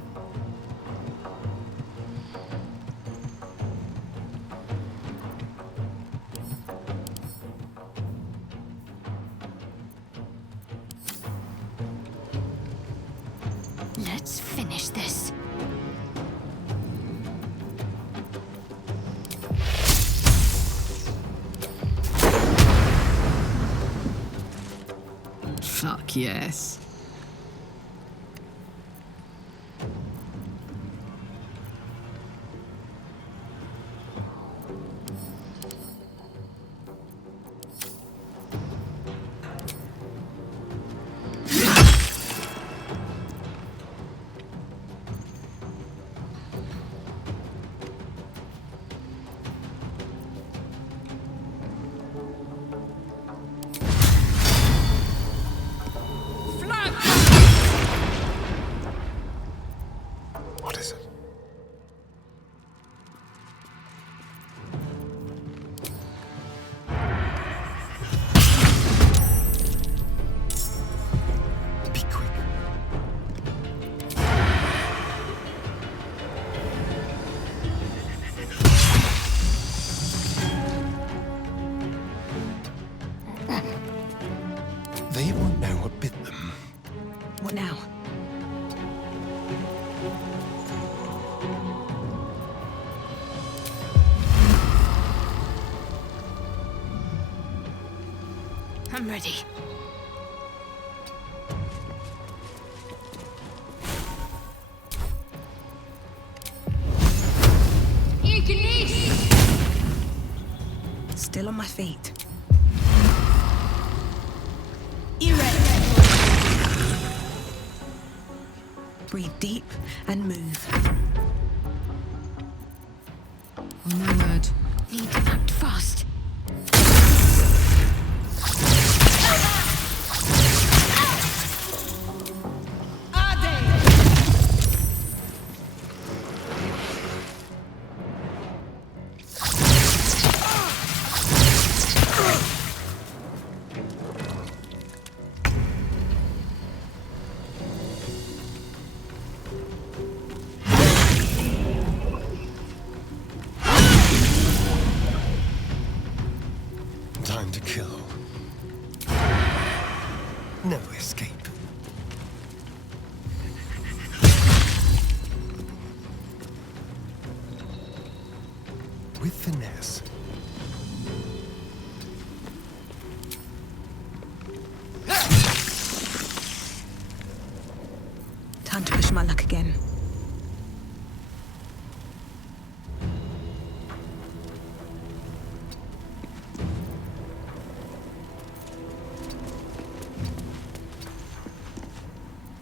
Let's finish this. Fuck yes. What is it? Be quick. They won't know what bit them. What now? I'm ready. Still on my feet. Breathe deep and move. Oh my word. Need to act fast. Time to kill. No escape. With finesse. Time to push my luck again.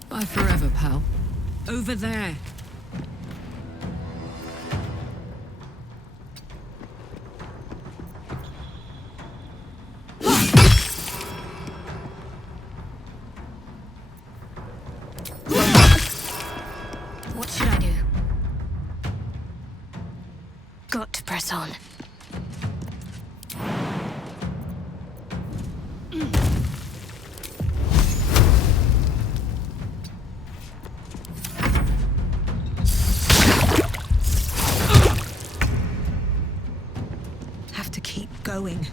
Bye forever, pal. Over there. What should I do? Got to press on. Have to keep going.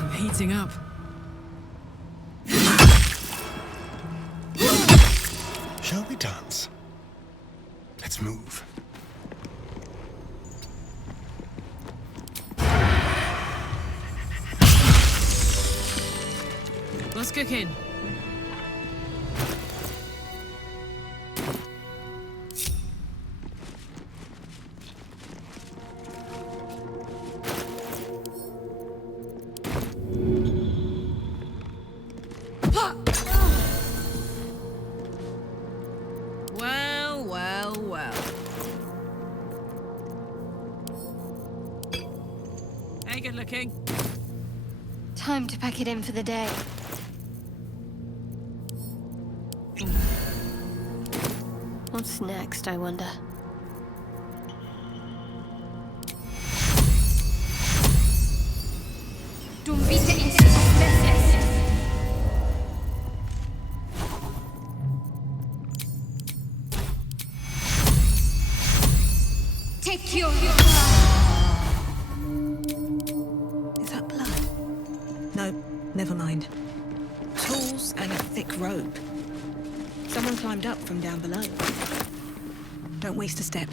I'm heating up. Shall we dance? Let's move. What's cooking? good looking. Time to pack it in for the day. What's next, I wonder? Take your... Is that blood? No, never mind. Tools and a thick rope. Someone climbed up from down below. Don't waste a step.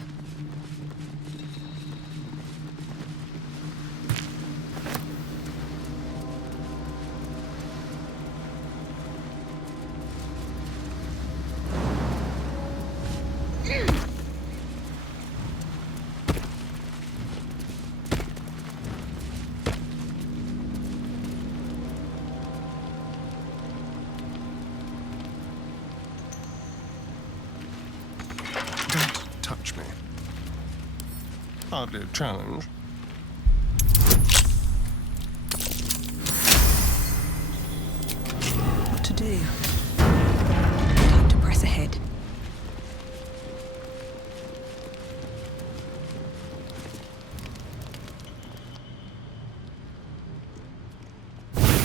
Touch me. Hardly a challenge. What to do? Time to press ahead.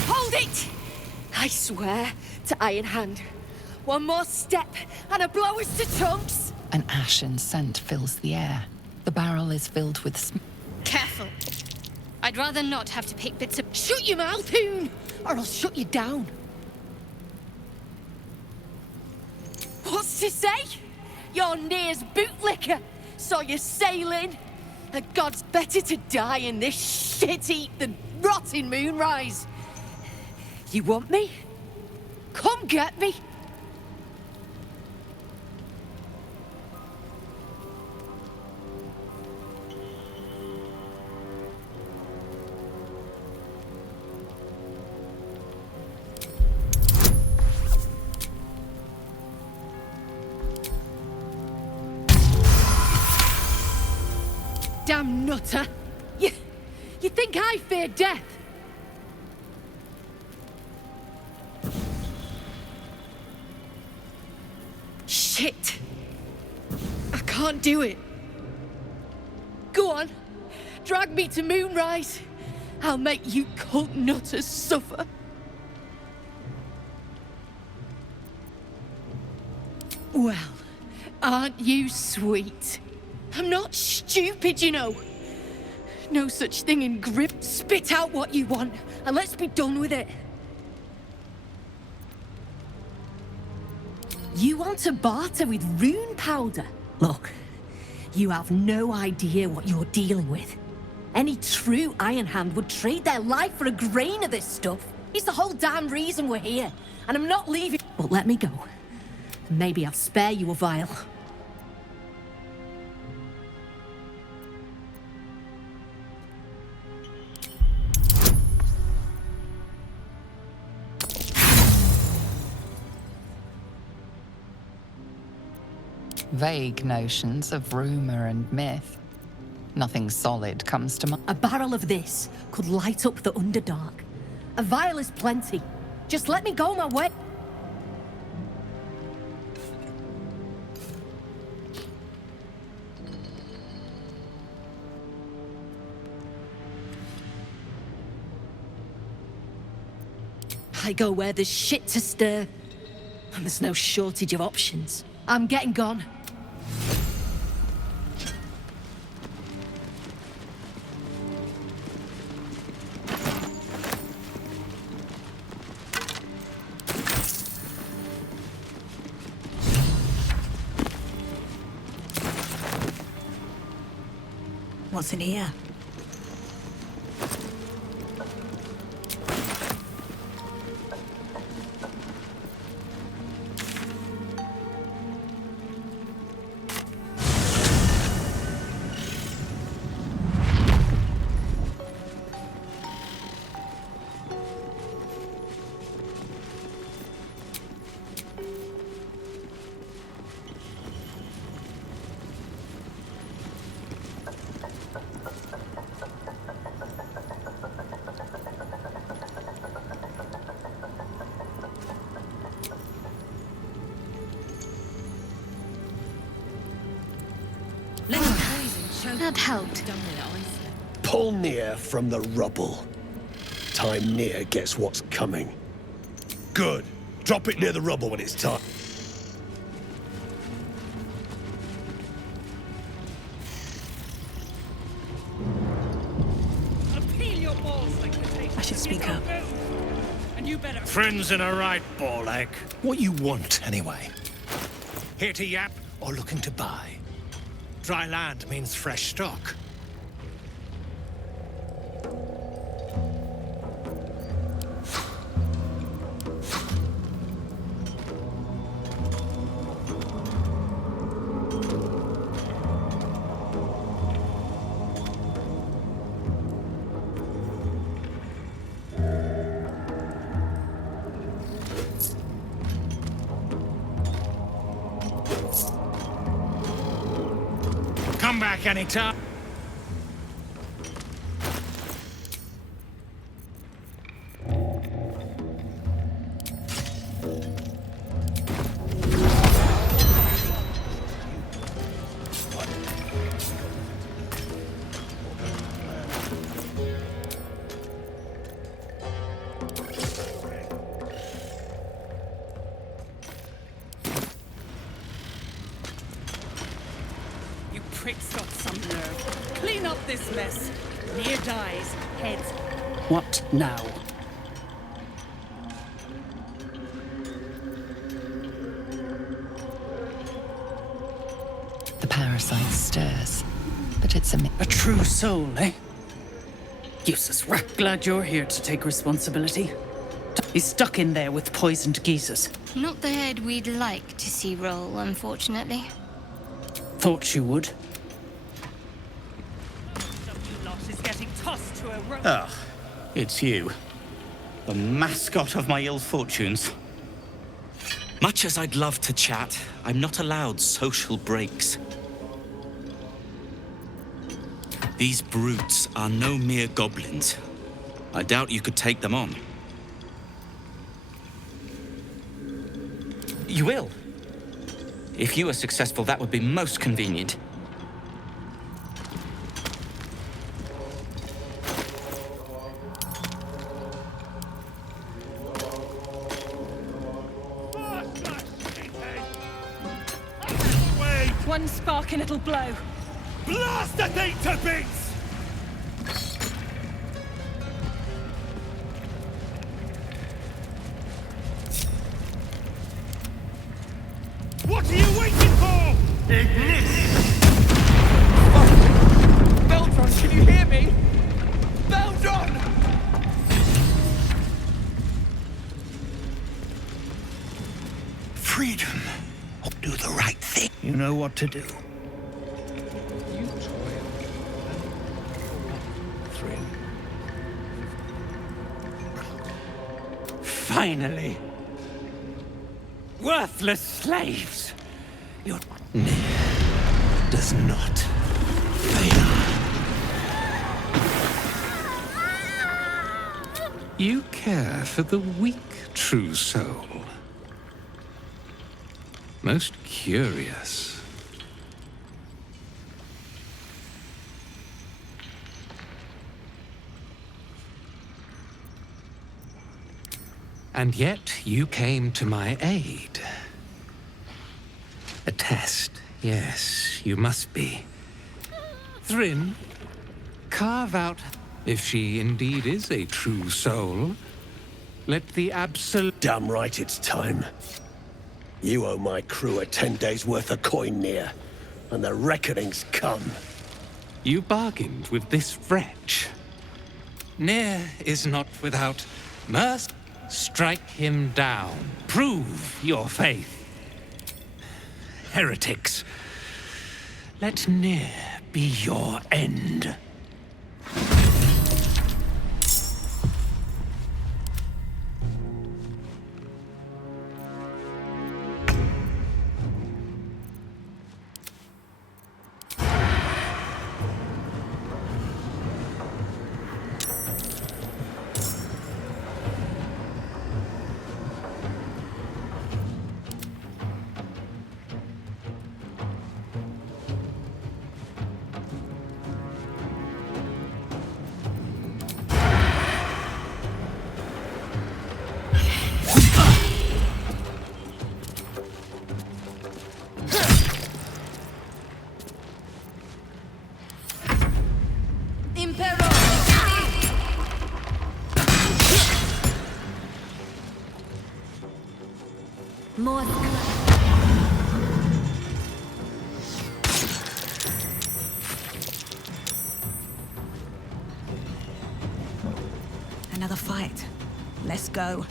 Hold it! I swear to Iron Hand. One more step and a blow us to chunks! An ashen scent fills the air. The barrel is filled with Careful. I'd rather not have to pick bits of... Shut your mouth, Hoon, or I'll shut you down. What's to say? You're Nere's bootlicker. Saw you sailing. The gods better to die in this shit heap than rot in Moonrise. You want me? Come get me. Damn nutter! You think I fear death? Shit! I can't do it. Go on, drag me to Moonrise. I'll make you cult nutters suffer. Well, aren't you sweet? I'm not stupid, you know. No such thing in grip. Spit out what you want, and let's be done with it. You want to barter with rune powder? Look, you have no idea what you're dealing with. Any true Iron Hand would trade their life for a grain of this stuff. It's the whole damn reason we're here, and I'm not leaving. But let me go. Maybe I'll spare you a vial. vague notions of rumor and myth. Nothing solid comes to mind. A barrel of this could light up the Underdark. A vial is plenty. Just let me go my way. I go where there's shit to stir, and there's no shortage of options. I'm getting gone. What's in here? That helped. Pull Nere from the rubble. Time Nere gets what's coming. Good. Drop it near the rubble when it's time. I should speak up. Friends in a right, Warlock. What you want, anyway? Here to yap or looking to buy? Dry land means fresh stock. Come back anytime. Prick's got some nerve. Clean up this mess. Nere dies. Heads. What now? The parasite stirs, but it's a true soul, eh? Useless rat. Glad you're here to take responsibility. He's stuck in there with poisoned geezers. Not the head we'd like to see roll, unfortunately. Thought you would. Ah, it's you. The mascot of my ill fortunes. Much as I'd love to chat, I'm not allowed social breaks. These brutes are no mere goblins. I doubt you could take them on. You will. If you are successful, that would be most convenient. One spark and it'll blow. Blast the thing to bits! What are you waiting for? Ignite! Oh. Beldron, can you hear me? Beldron! Freedom. Do the right thing. You know what to do. Finally! Worthless slaves! Your Nere does not fail. You care for the weak, true soul. Most curious. And yet you came to my aid. A test, yes, you must be. Thryn, carve out, if she indeed is a true soul, let the absolute... Damn right it's time. You owe my crew a 10 days' worth of coin, Nere, and the reckoning's come. You bargained with this wretch. Nere is not without mercy. Strike him down. Prove your faith. Heretics, let Nere be your end. More. Another fight. Let's go.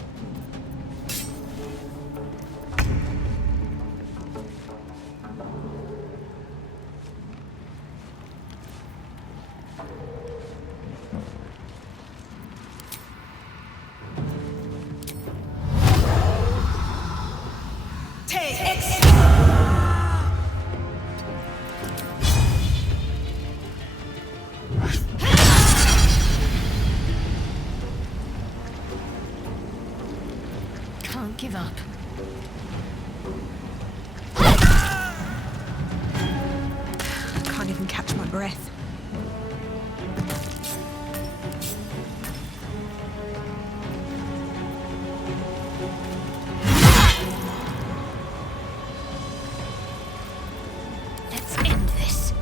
Can't give up. Can't even catch my breath. Let's end this.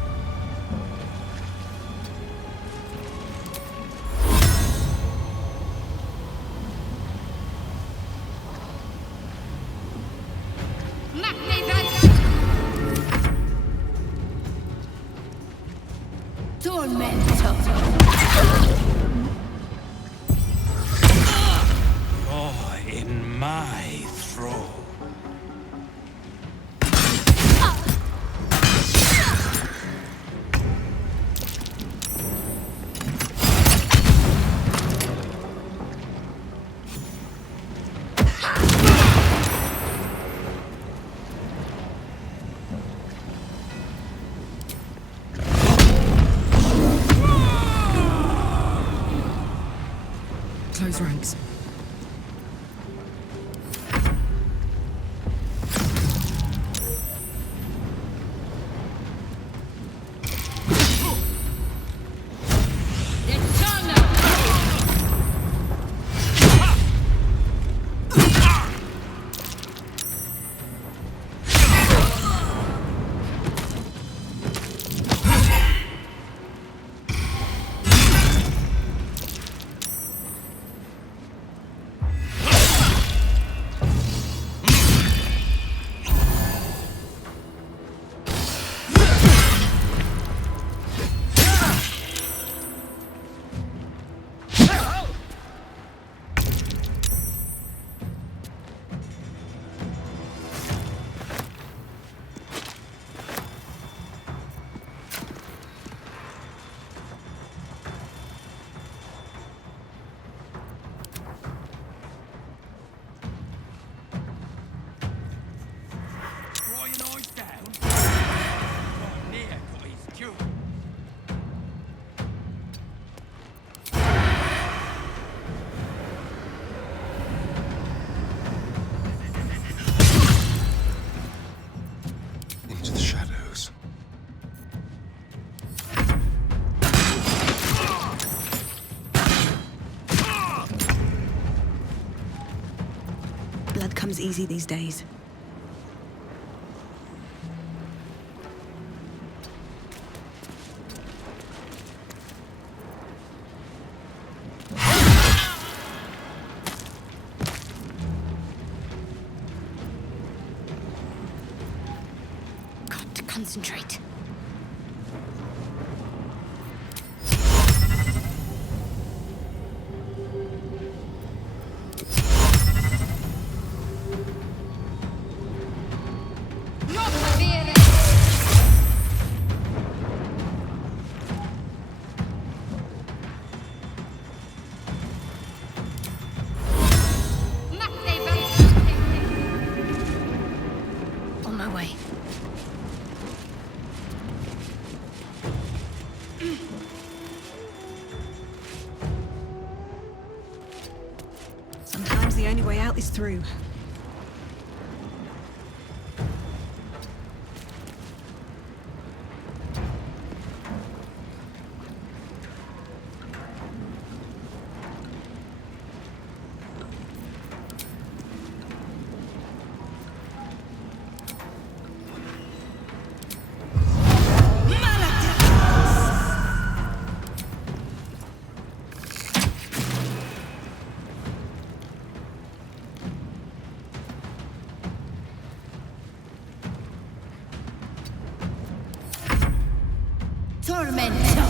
Oh, in my thrall. Close ranks. Into the shadows. Blood comes easy these days. Got to concentrate. On my way. Sometimes the only way out is through. Tormento!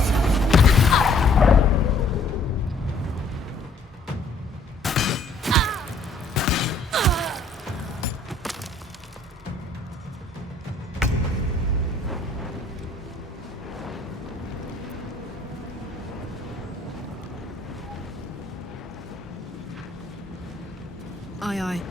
Aye, aye.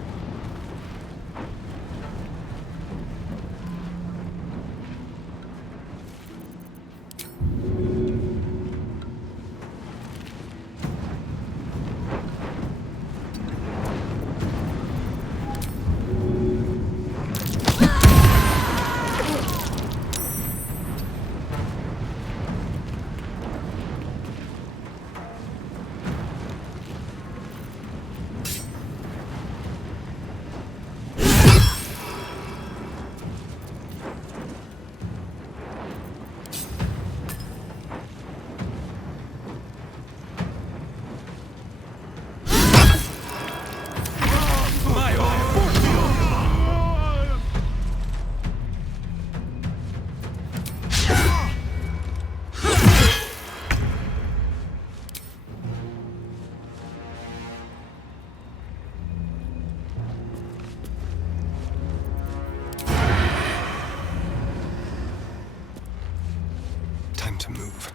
Time to move.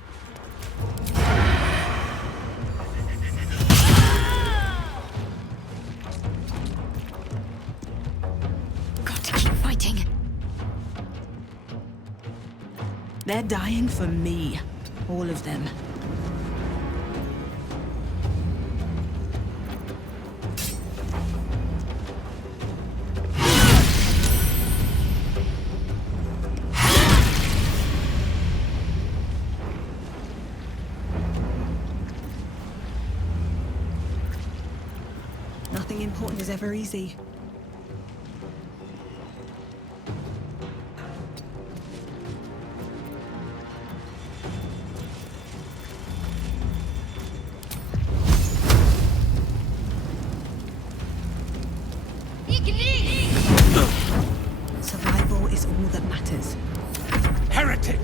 Got to keep fighting. They're dying for me. All of them. Nothing important is ever easy. Survival is all that matters. Heretic!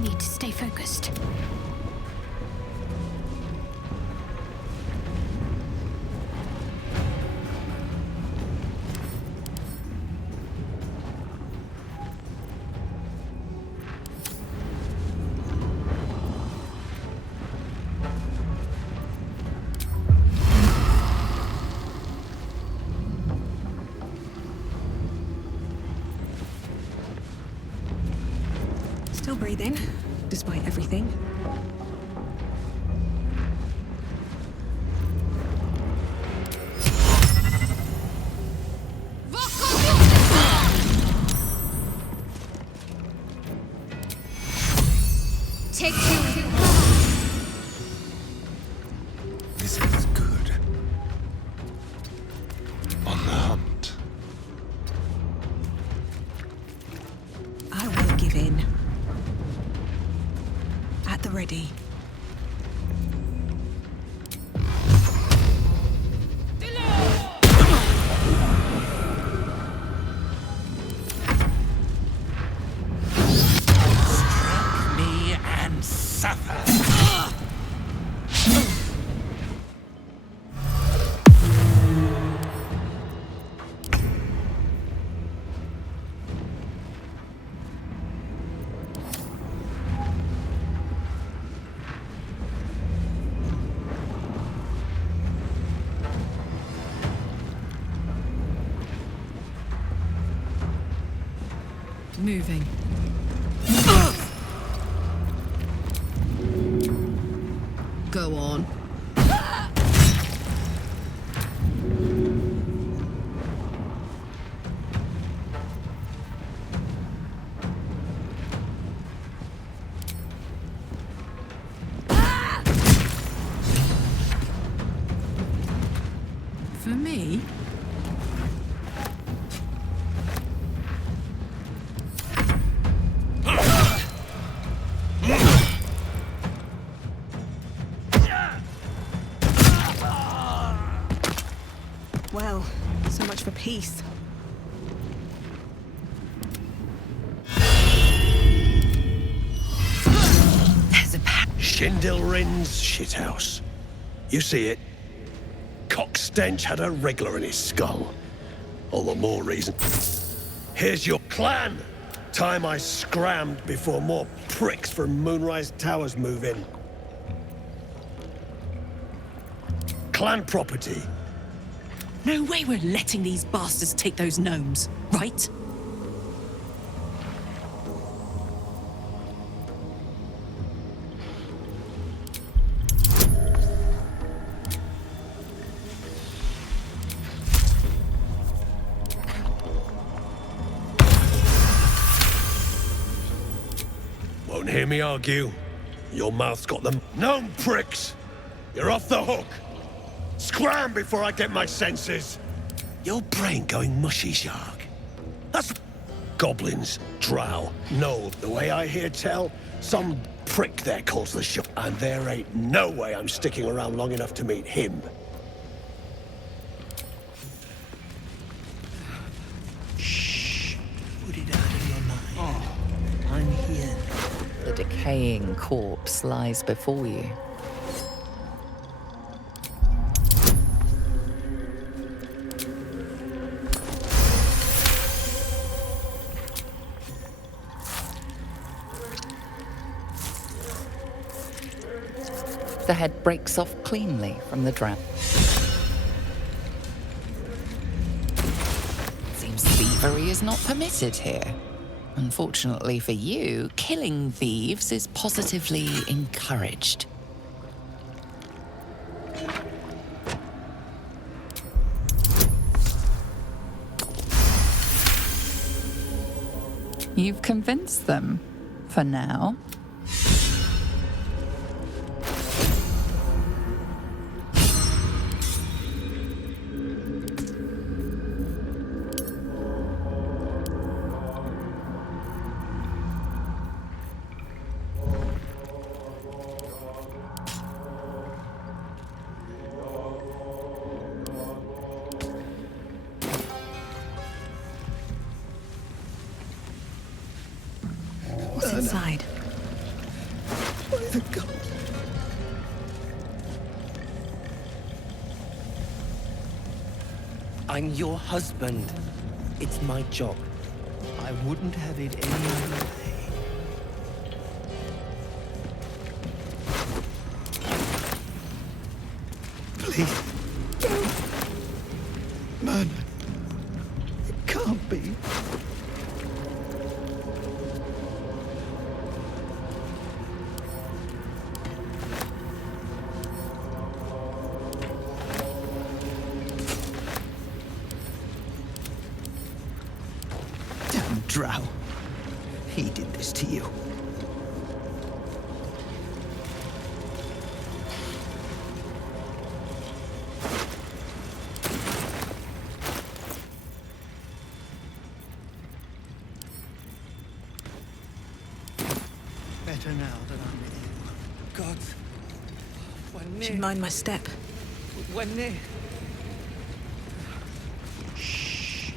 Need to stay focused. Still breathing, despite everything. Take two. This is good. On the hunt. I won't give in. At the ready. Strike me and suffer. Moving. Go on. For me? Well, so much for peace. There's a Shindilrin's shithouse. You see it? Cock stench had a wriggler in his skull. All the more reason. Here's your clan! Time I scrammed before more pricks from Moonrise Towers move in. Clan property. No way we're letting these bastards take those gnomes, right? Won't hear me argue. Your mouth's got them. Gnome pricks! You're off the hook! Scram before I get my senses! Your brain going mushy, Shark. That's goblins, drow, no. The way I hear tell, some prick there calls the shot. And there ain't no way I'm sticking around long enough to meet him. Shh. Put it out of your mind. Oh, I'm here. The decaying corpse lies before you. The head breaks off cleanly from the dram. Seems thievery is not permitted here. Unfortunately for you, killing thieves is positively encouraged. You've convinced them, for now. What's inside? By the gods. I'm your husband. It's my job. I wouldn't have it any other way. Please, don't. Murder. It can't be. Damn drow. He did this to you. Better now that I'm with you. God. Should mind my step. When Nere. Shh.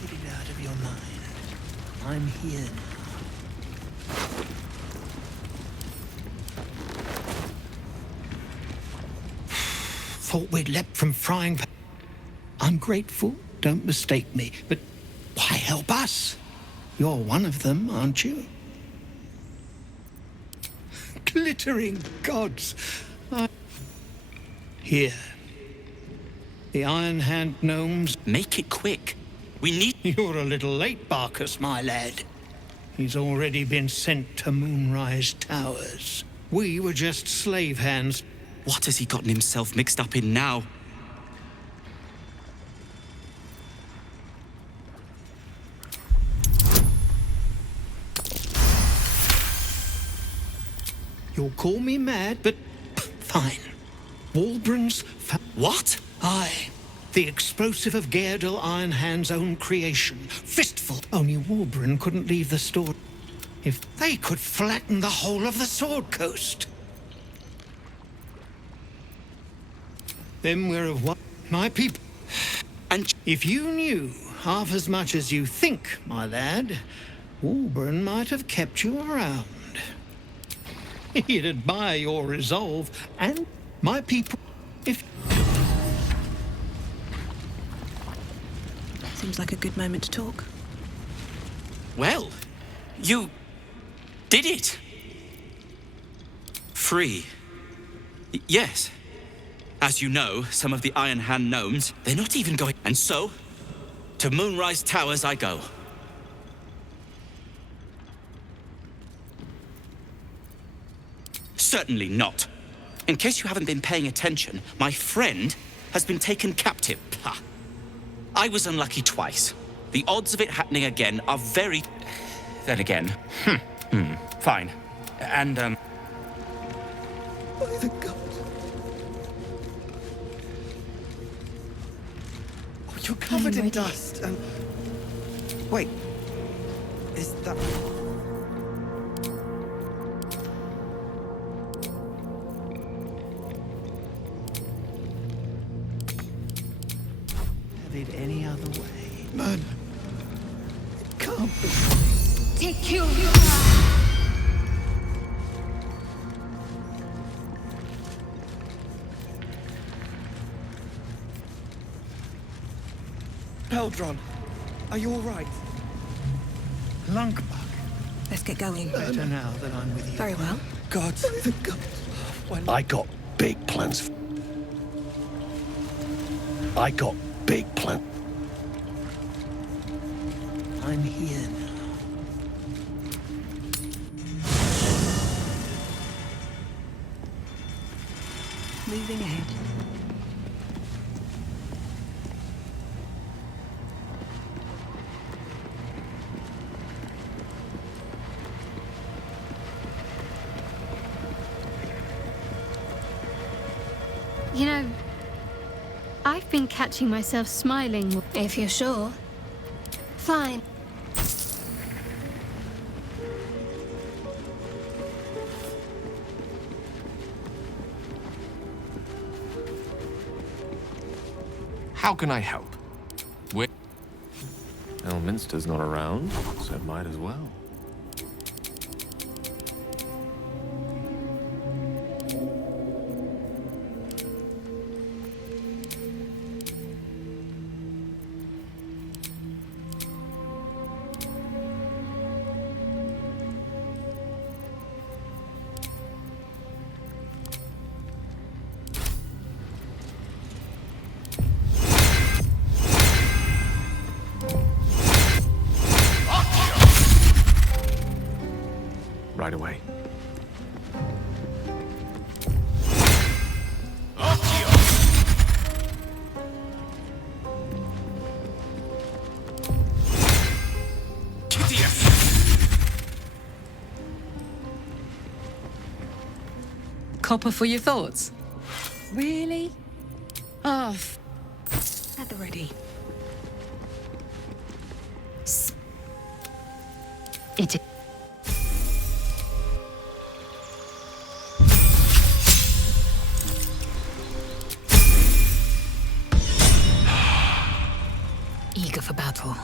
Put it out of your mind. I'm here now. Thought we'd leapt from frying pan. I'm grateful, don't mistake me, but why help us? You're one of them, aren't you? Glittering gods. Here. The Iron Hand gnomes. Make it quick. We need... You're a little late, Barcus, my lad. He's already been sent to Moonrise Towers. We were just slave hands. What has he gotten himself mixed up in now? You'll call me mad, but fine. Wulbren's... What? Aye. The explosive of Gaerdel Iron Hand's own creation. Fistful. Only Wulbren couldn't leave the store. If they could flatten the whole of the Sword Coast. Then we're of what? My people. And if you knew half as much as you think, my lad, Wulbren might have kept you around. He'd admire your resolve, and my people, if... Seems like a good moment to talk. Well, you did it. Free. Yes. As you know, some of the Iron Hand gnomes, they're not even going... And so, to Moonrise Towers I go. Certainly not. In case you haven't been paying attention, my friend has been taken captive. Ha. I was unlucky twice. The odds of it happening again are very... Then again. Fine. And, By the gods. Oh, you're covered in dust and... Wait. Is that... it any other way. Murder. It can't be. Take you. Peldron, are you all right? Lunkbug. Let's get going. Better now that I'm with you. Very well. God, the gods. I got big plans. I got big plan. I'm here now. Moving ahead. You know, I've been catching myself smiling. If you're sure. Fine. How can I help? Elminster's not around, so might as well. Right away. Copper for your thoughts? Really? Oh, At the ready. It... for battle.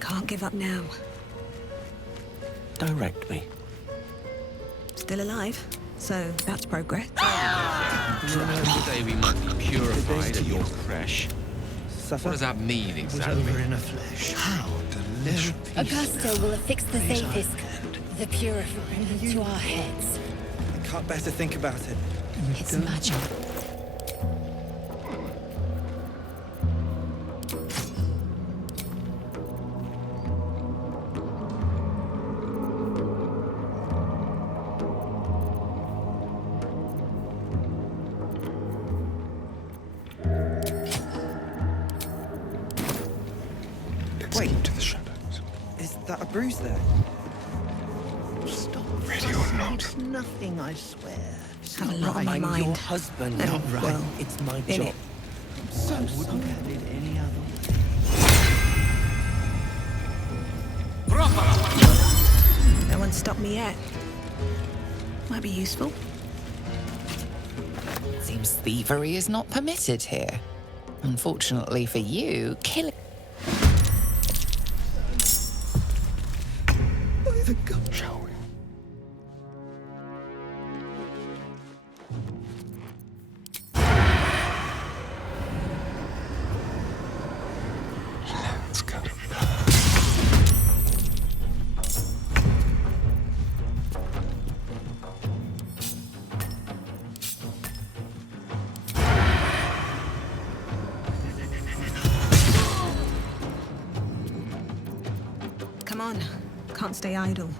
Can't give up now. Direct me. Still alive, so that's progress. Today we might be purified at your creche. What does that mean exactly? Was over in a flesh. How delicious. Augusto will affix the Zaphis, the purifier, to our heads. I can't bear to think about it. It's magic. Wait, to the shadows. Is that a bruise there? Stop. Ready or not? It's nothing, I swear. Have a lot on my I'm mind. your husband. And, Not right. well, It's my in job. it. So wouldn't have it any other way. No one stopped me yet. Might be useful. Seems thievery is not permitted here. Unfortunately for you, killing... By the gun, shall we? Let's go. Come on, can't stay idle.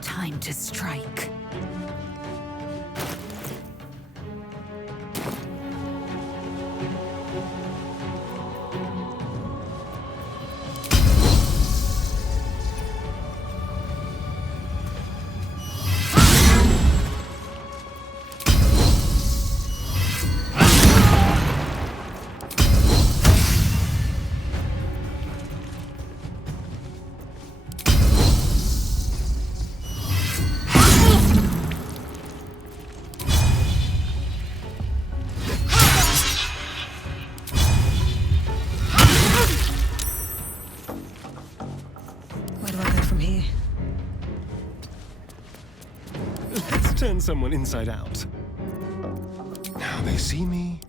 Time to strike. Where do I go from here? Let's turn someone inside out. Now they see me.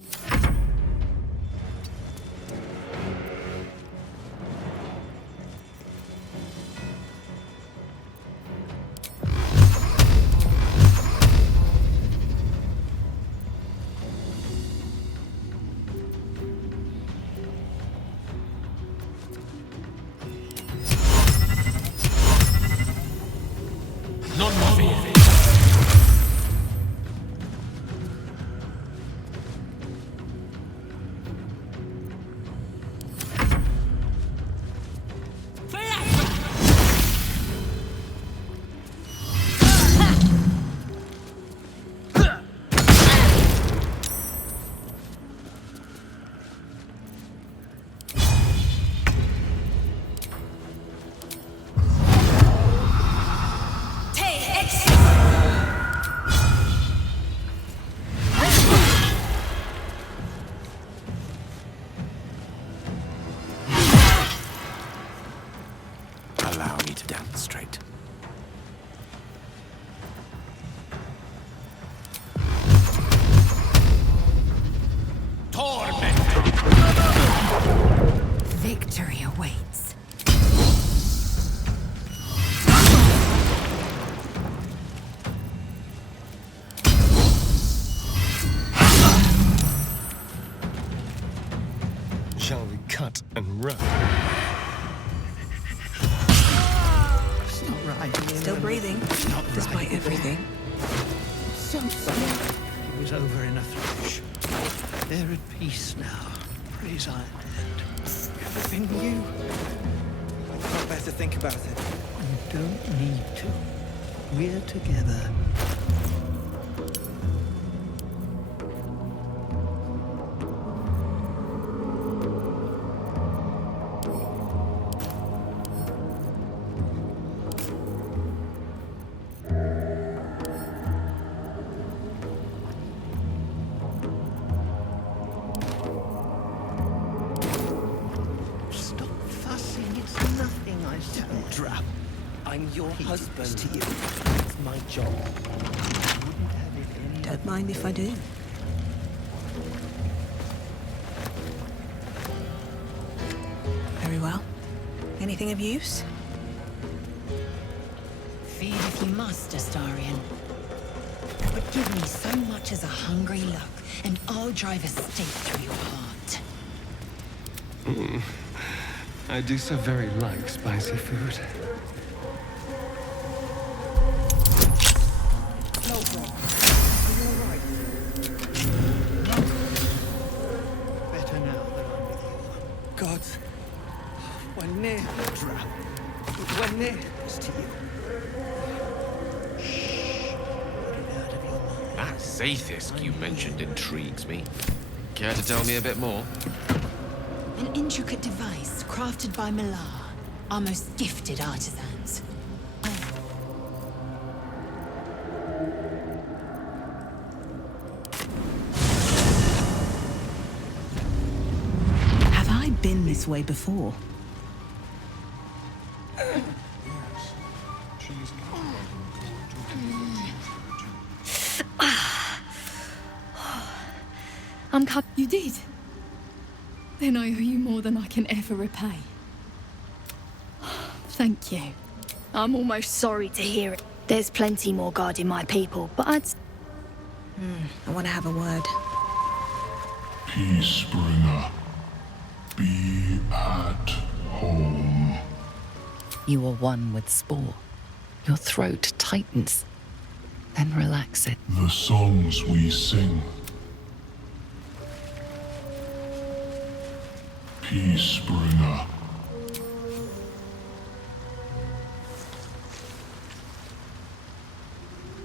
allow me to demonstrate. Victory awaits. Shall we cut and run? It's not right. Still breathing, despite everything. So sorry. It was over in a flash. They're at peace now. Praise Ironhand. Everything new. I'd better think about it. You don't need to. We're together. I'm your husband. To you. It's my job. Don't mind if I do. Very well. Anything of use? Feed if you must, Astarion. But give me so much as a hungry look, and I'll drive a stake through your heart. I do so very like spicy food. Better now that I'm with you. God, when Nere trap, when Nere is to you. That Zaithis you mentioned intrigues me. Care to tell me a bit more? An intricate device crafted by Malar, our most gifted artisans. Have I been this way before? You did? Then I owe you more than I can ever repay. Thank you. I'm almost sorry to hear it. There's plenty more guarding my people, but I want to have a word. Peacebringer, be at home. You are one with Spore. Your throat tightens. Then relax it. The songs we sing. Peacebringer.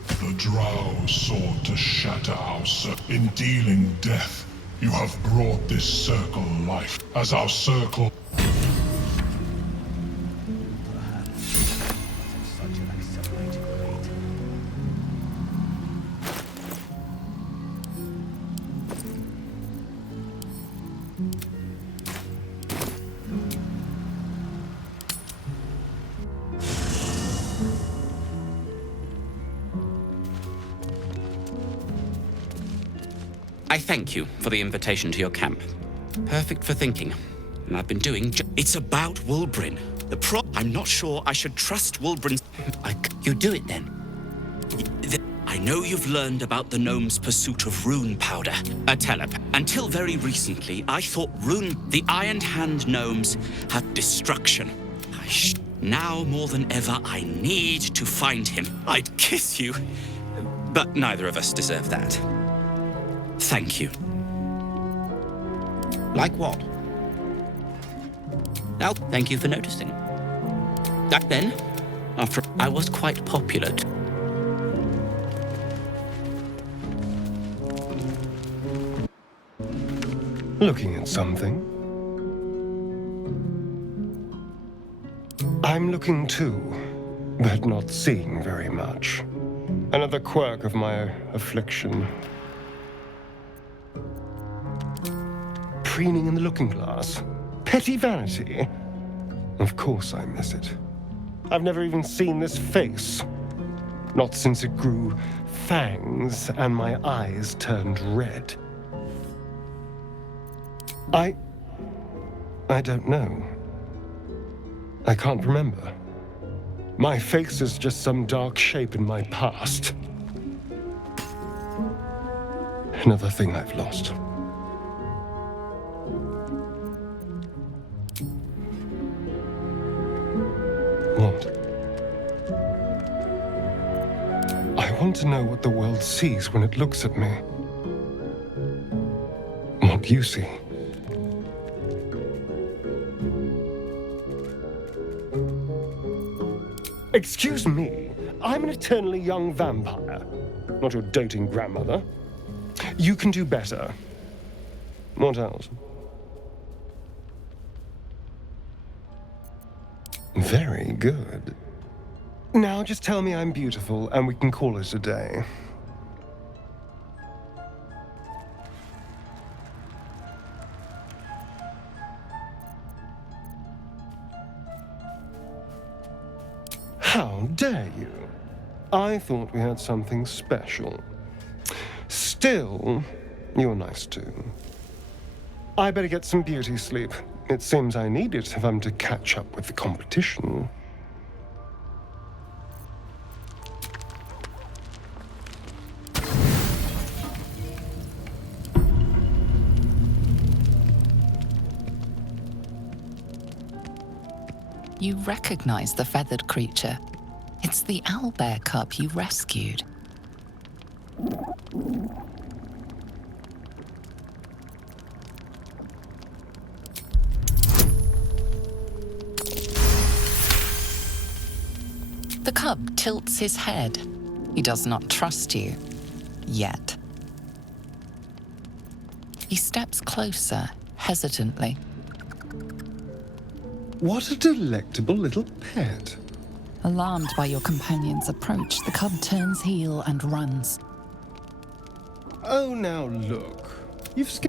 The Drow sought to shatter our circle. In dealing death, you have brought this circle life. As our circle... I thank you for the invitation to your camp. Perfect for thinking. And I've been doing It's about Wulbrin. I'm not sure I should trust Wulbrin. You do it then. I know you've learned about the gnome's pursuit of rune powder, a telep. Until very recently, I thought the Iron Hand gnomes had destruction. Now more than ever, I need to find him. I'd kiss you, but neither of us deserve that. Thank you. Like what? Now, thank you for noticing. Back then, I was quite popular. Looking at something? I'm looking too, but not seeing very much. Another quirk of my affliction. Preening in the looking glass. Petty vanity. Of course I miss it. I've never even seen this face. Not since it grew fangs and my eyes turned red. I don't know. I can't remember. My face is just some dark shape in my past. Another thing I've lost. What? I want to know what the world sees when it looks at me. What you see. Excuse me, I'm an eternally young vampire, not your doting grandmother. You can do better. What else? Very good. Now just tell me I'm beautiful and we can call it a day. How dare you? I thought we had something special. Still, you're nice too. I better get some beauty sleep. It seems I need it if I'm to catch up with the competition. You recognize the feathered creature. It's the owlbear cub you rescued. The cub tilts his head. He does not trust you. Yet. He steps closer, hesitantly. What a delectable little pet. Alarmed by your companion's approach, the cub turns heel and runs. Oh, now look. You've skipped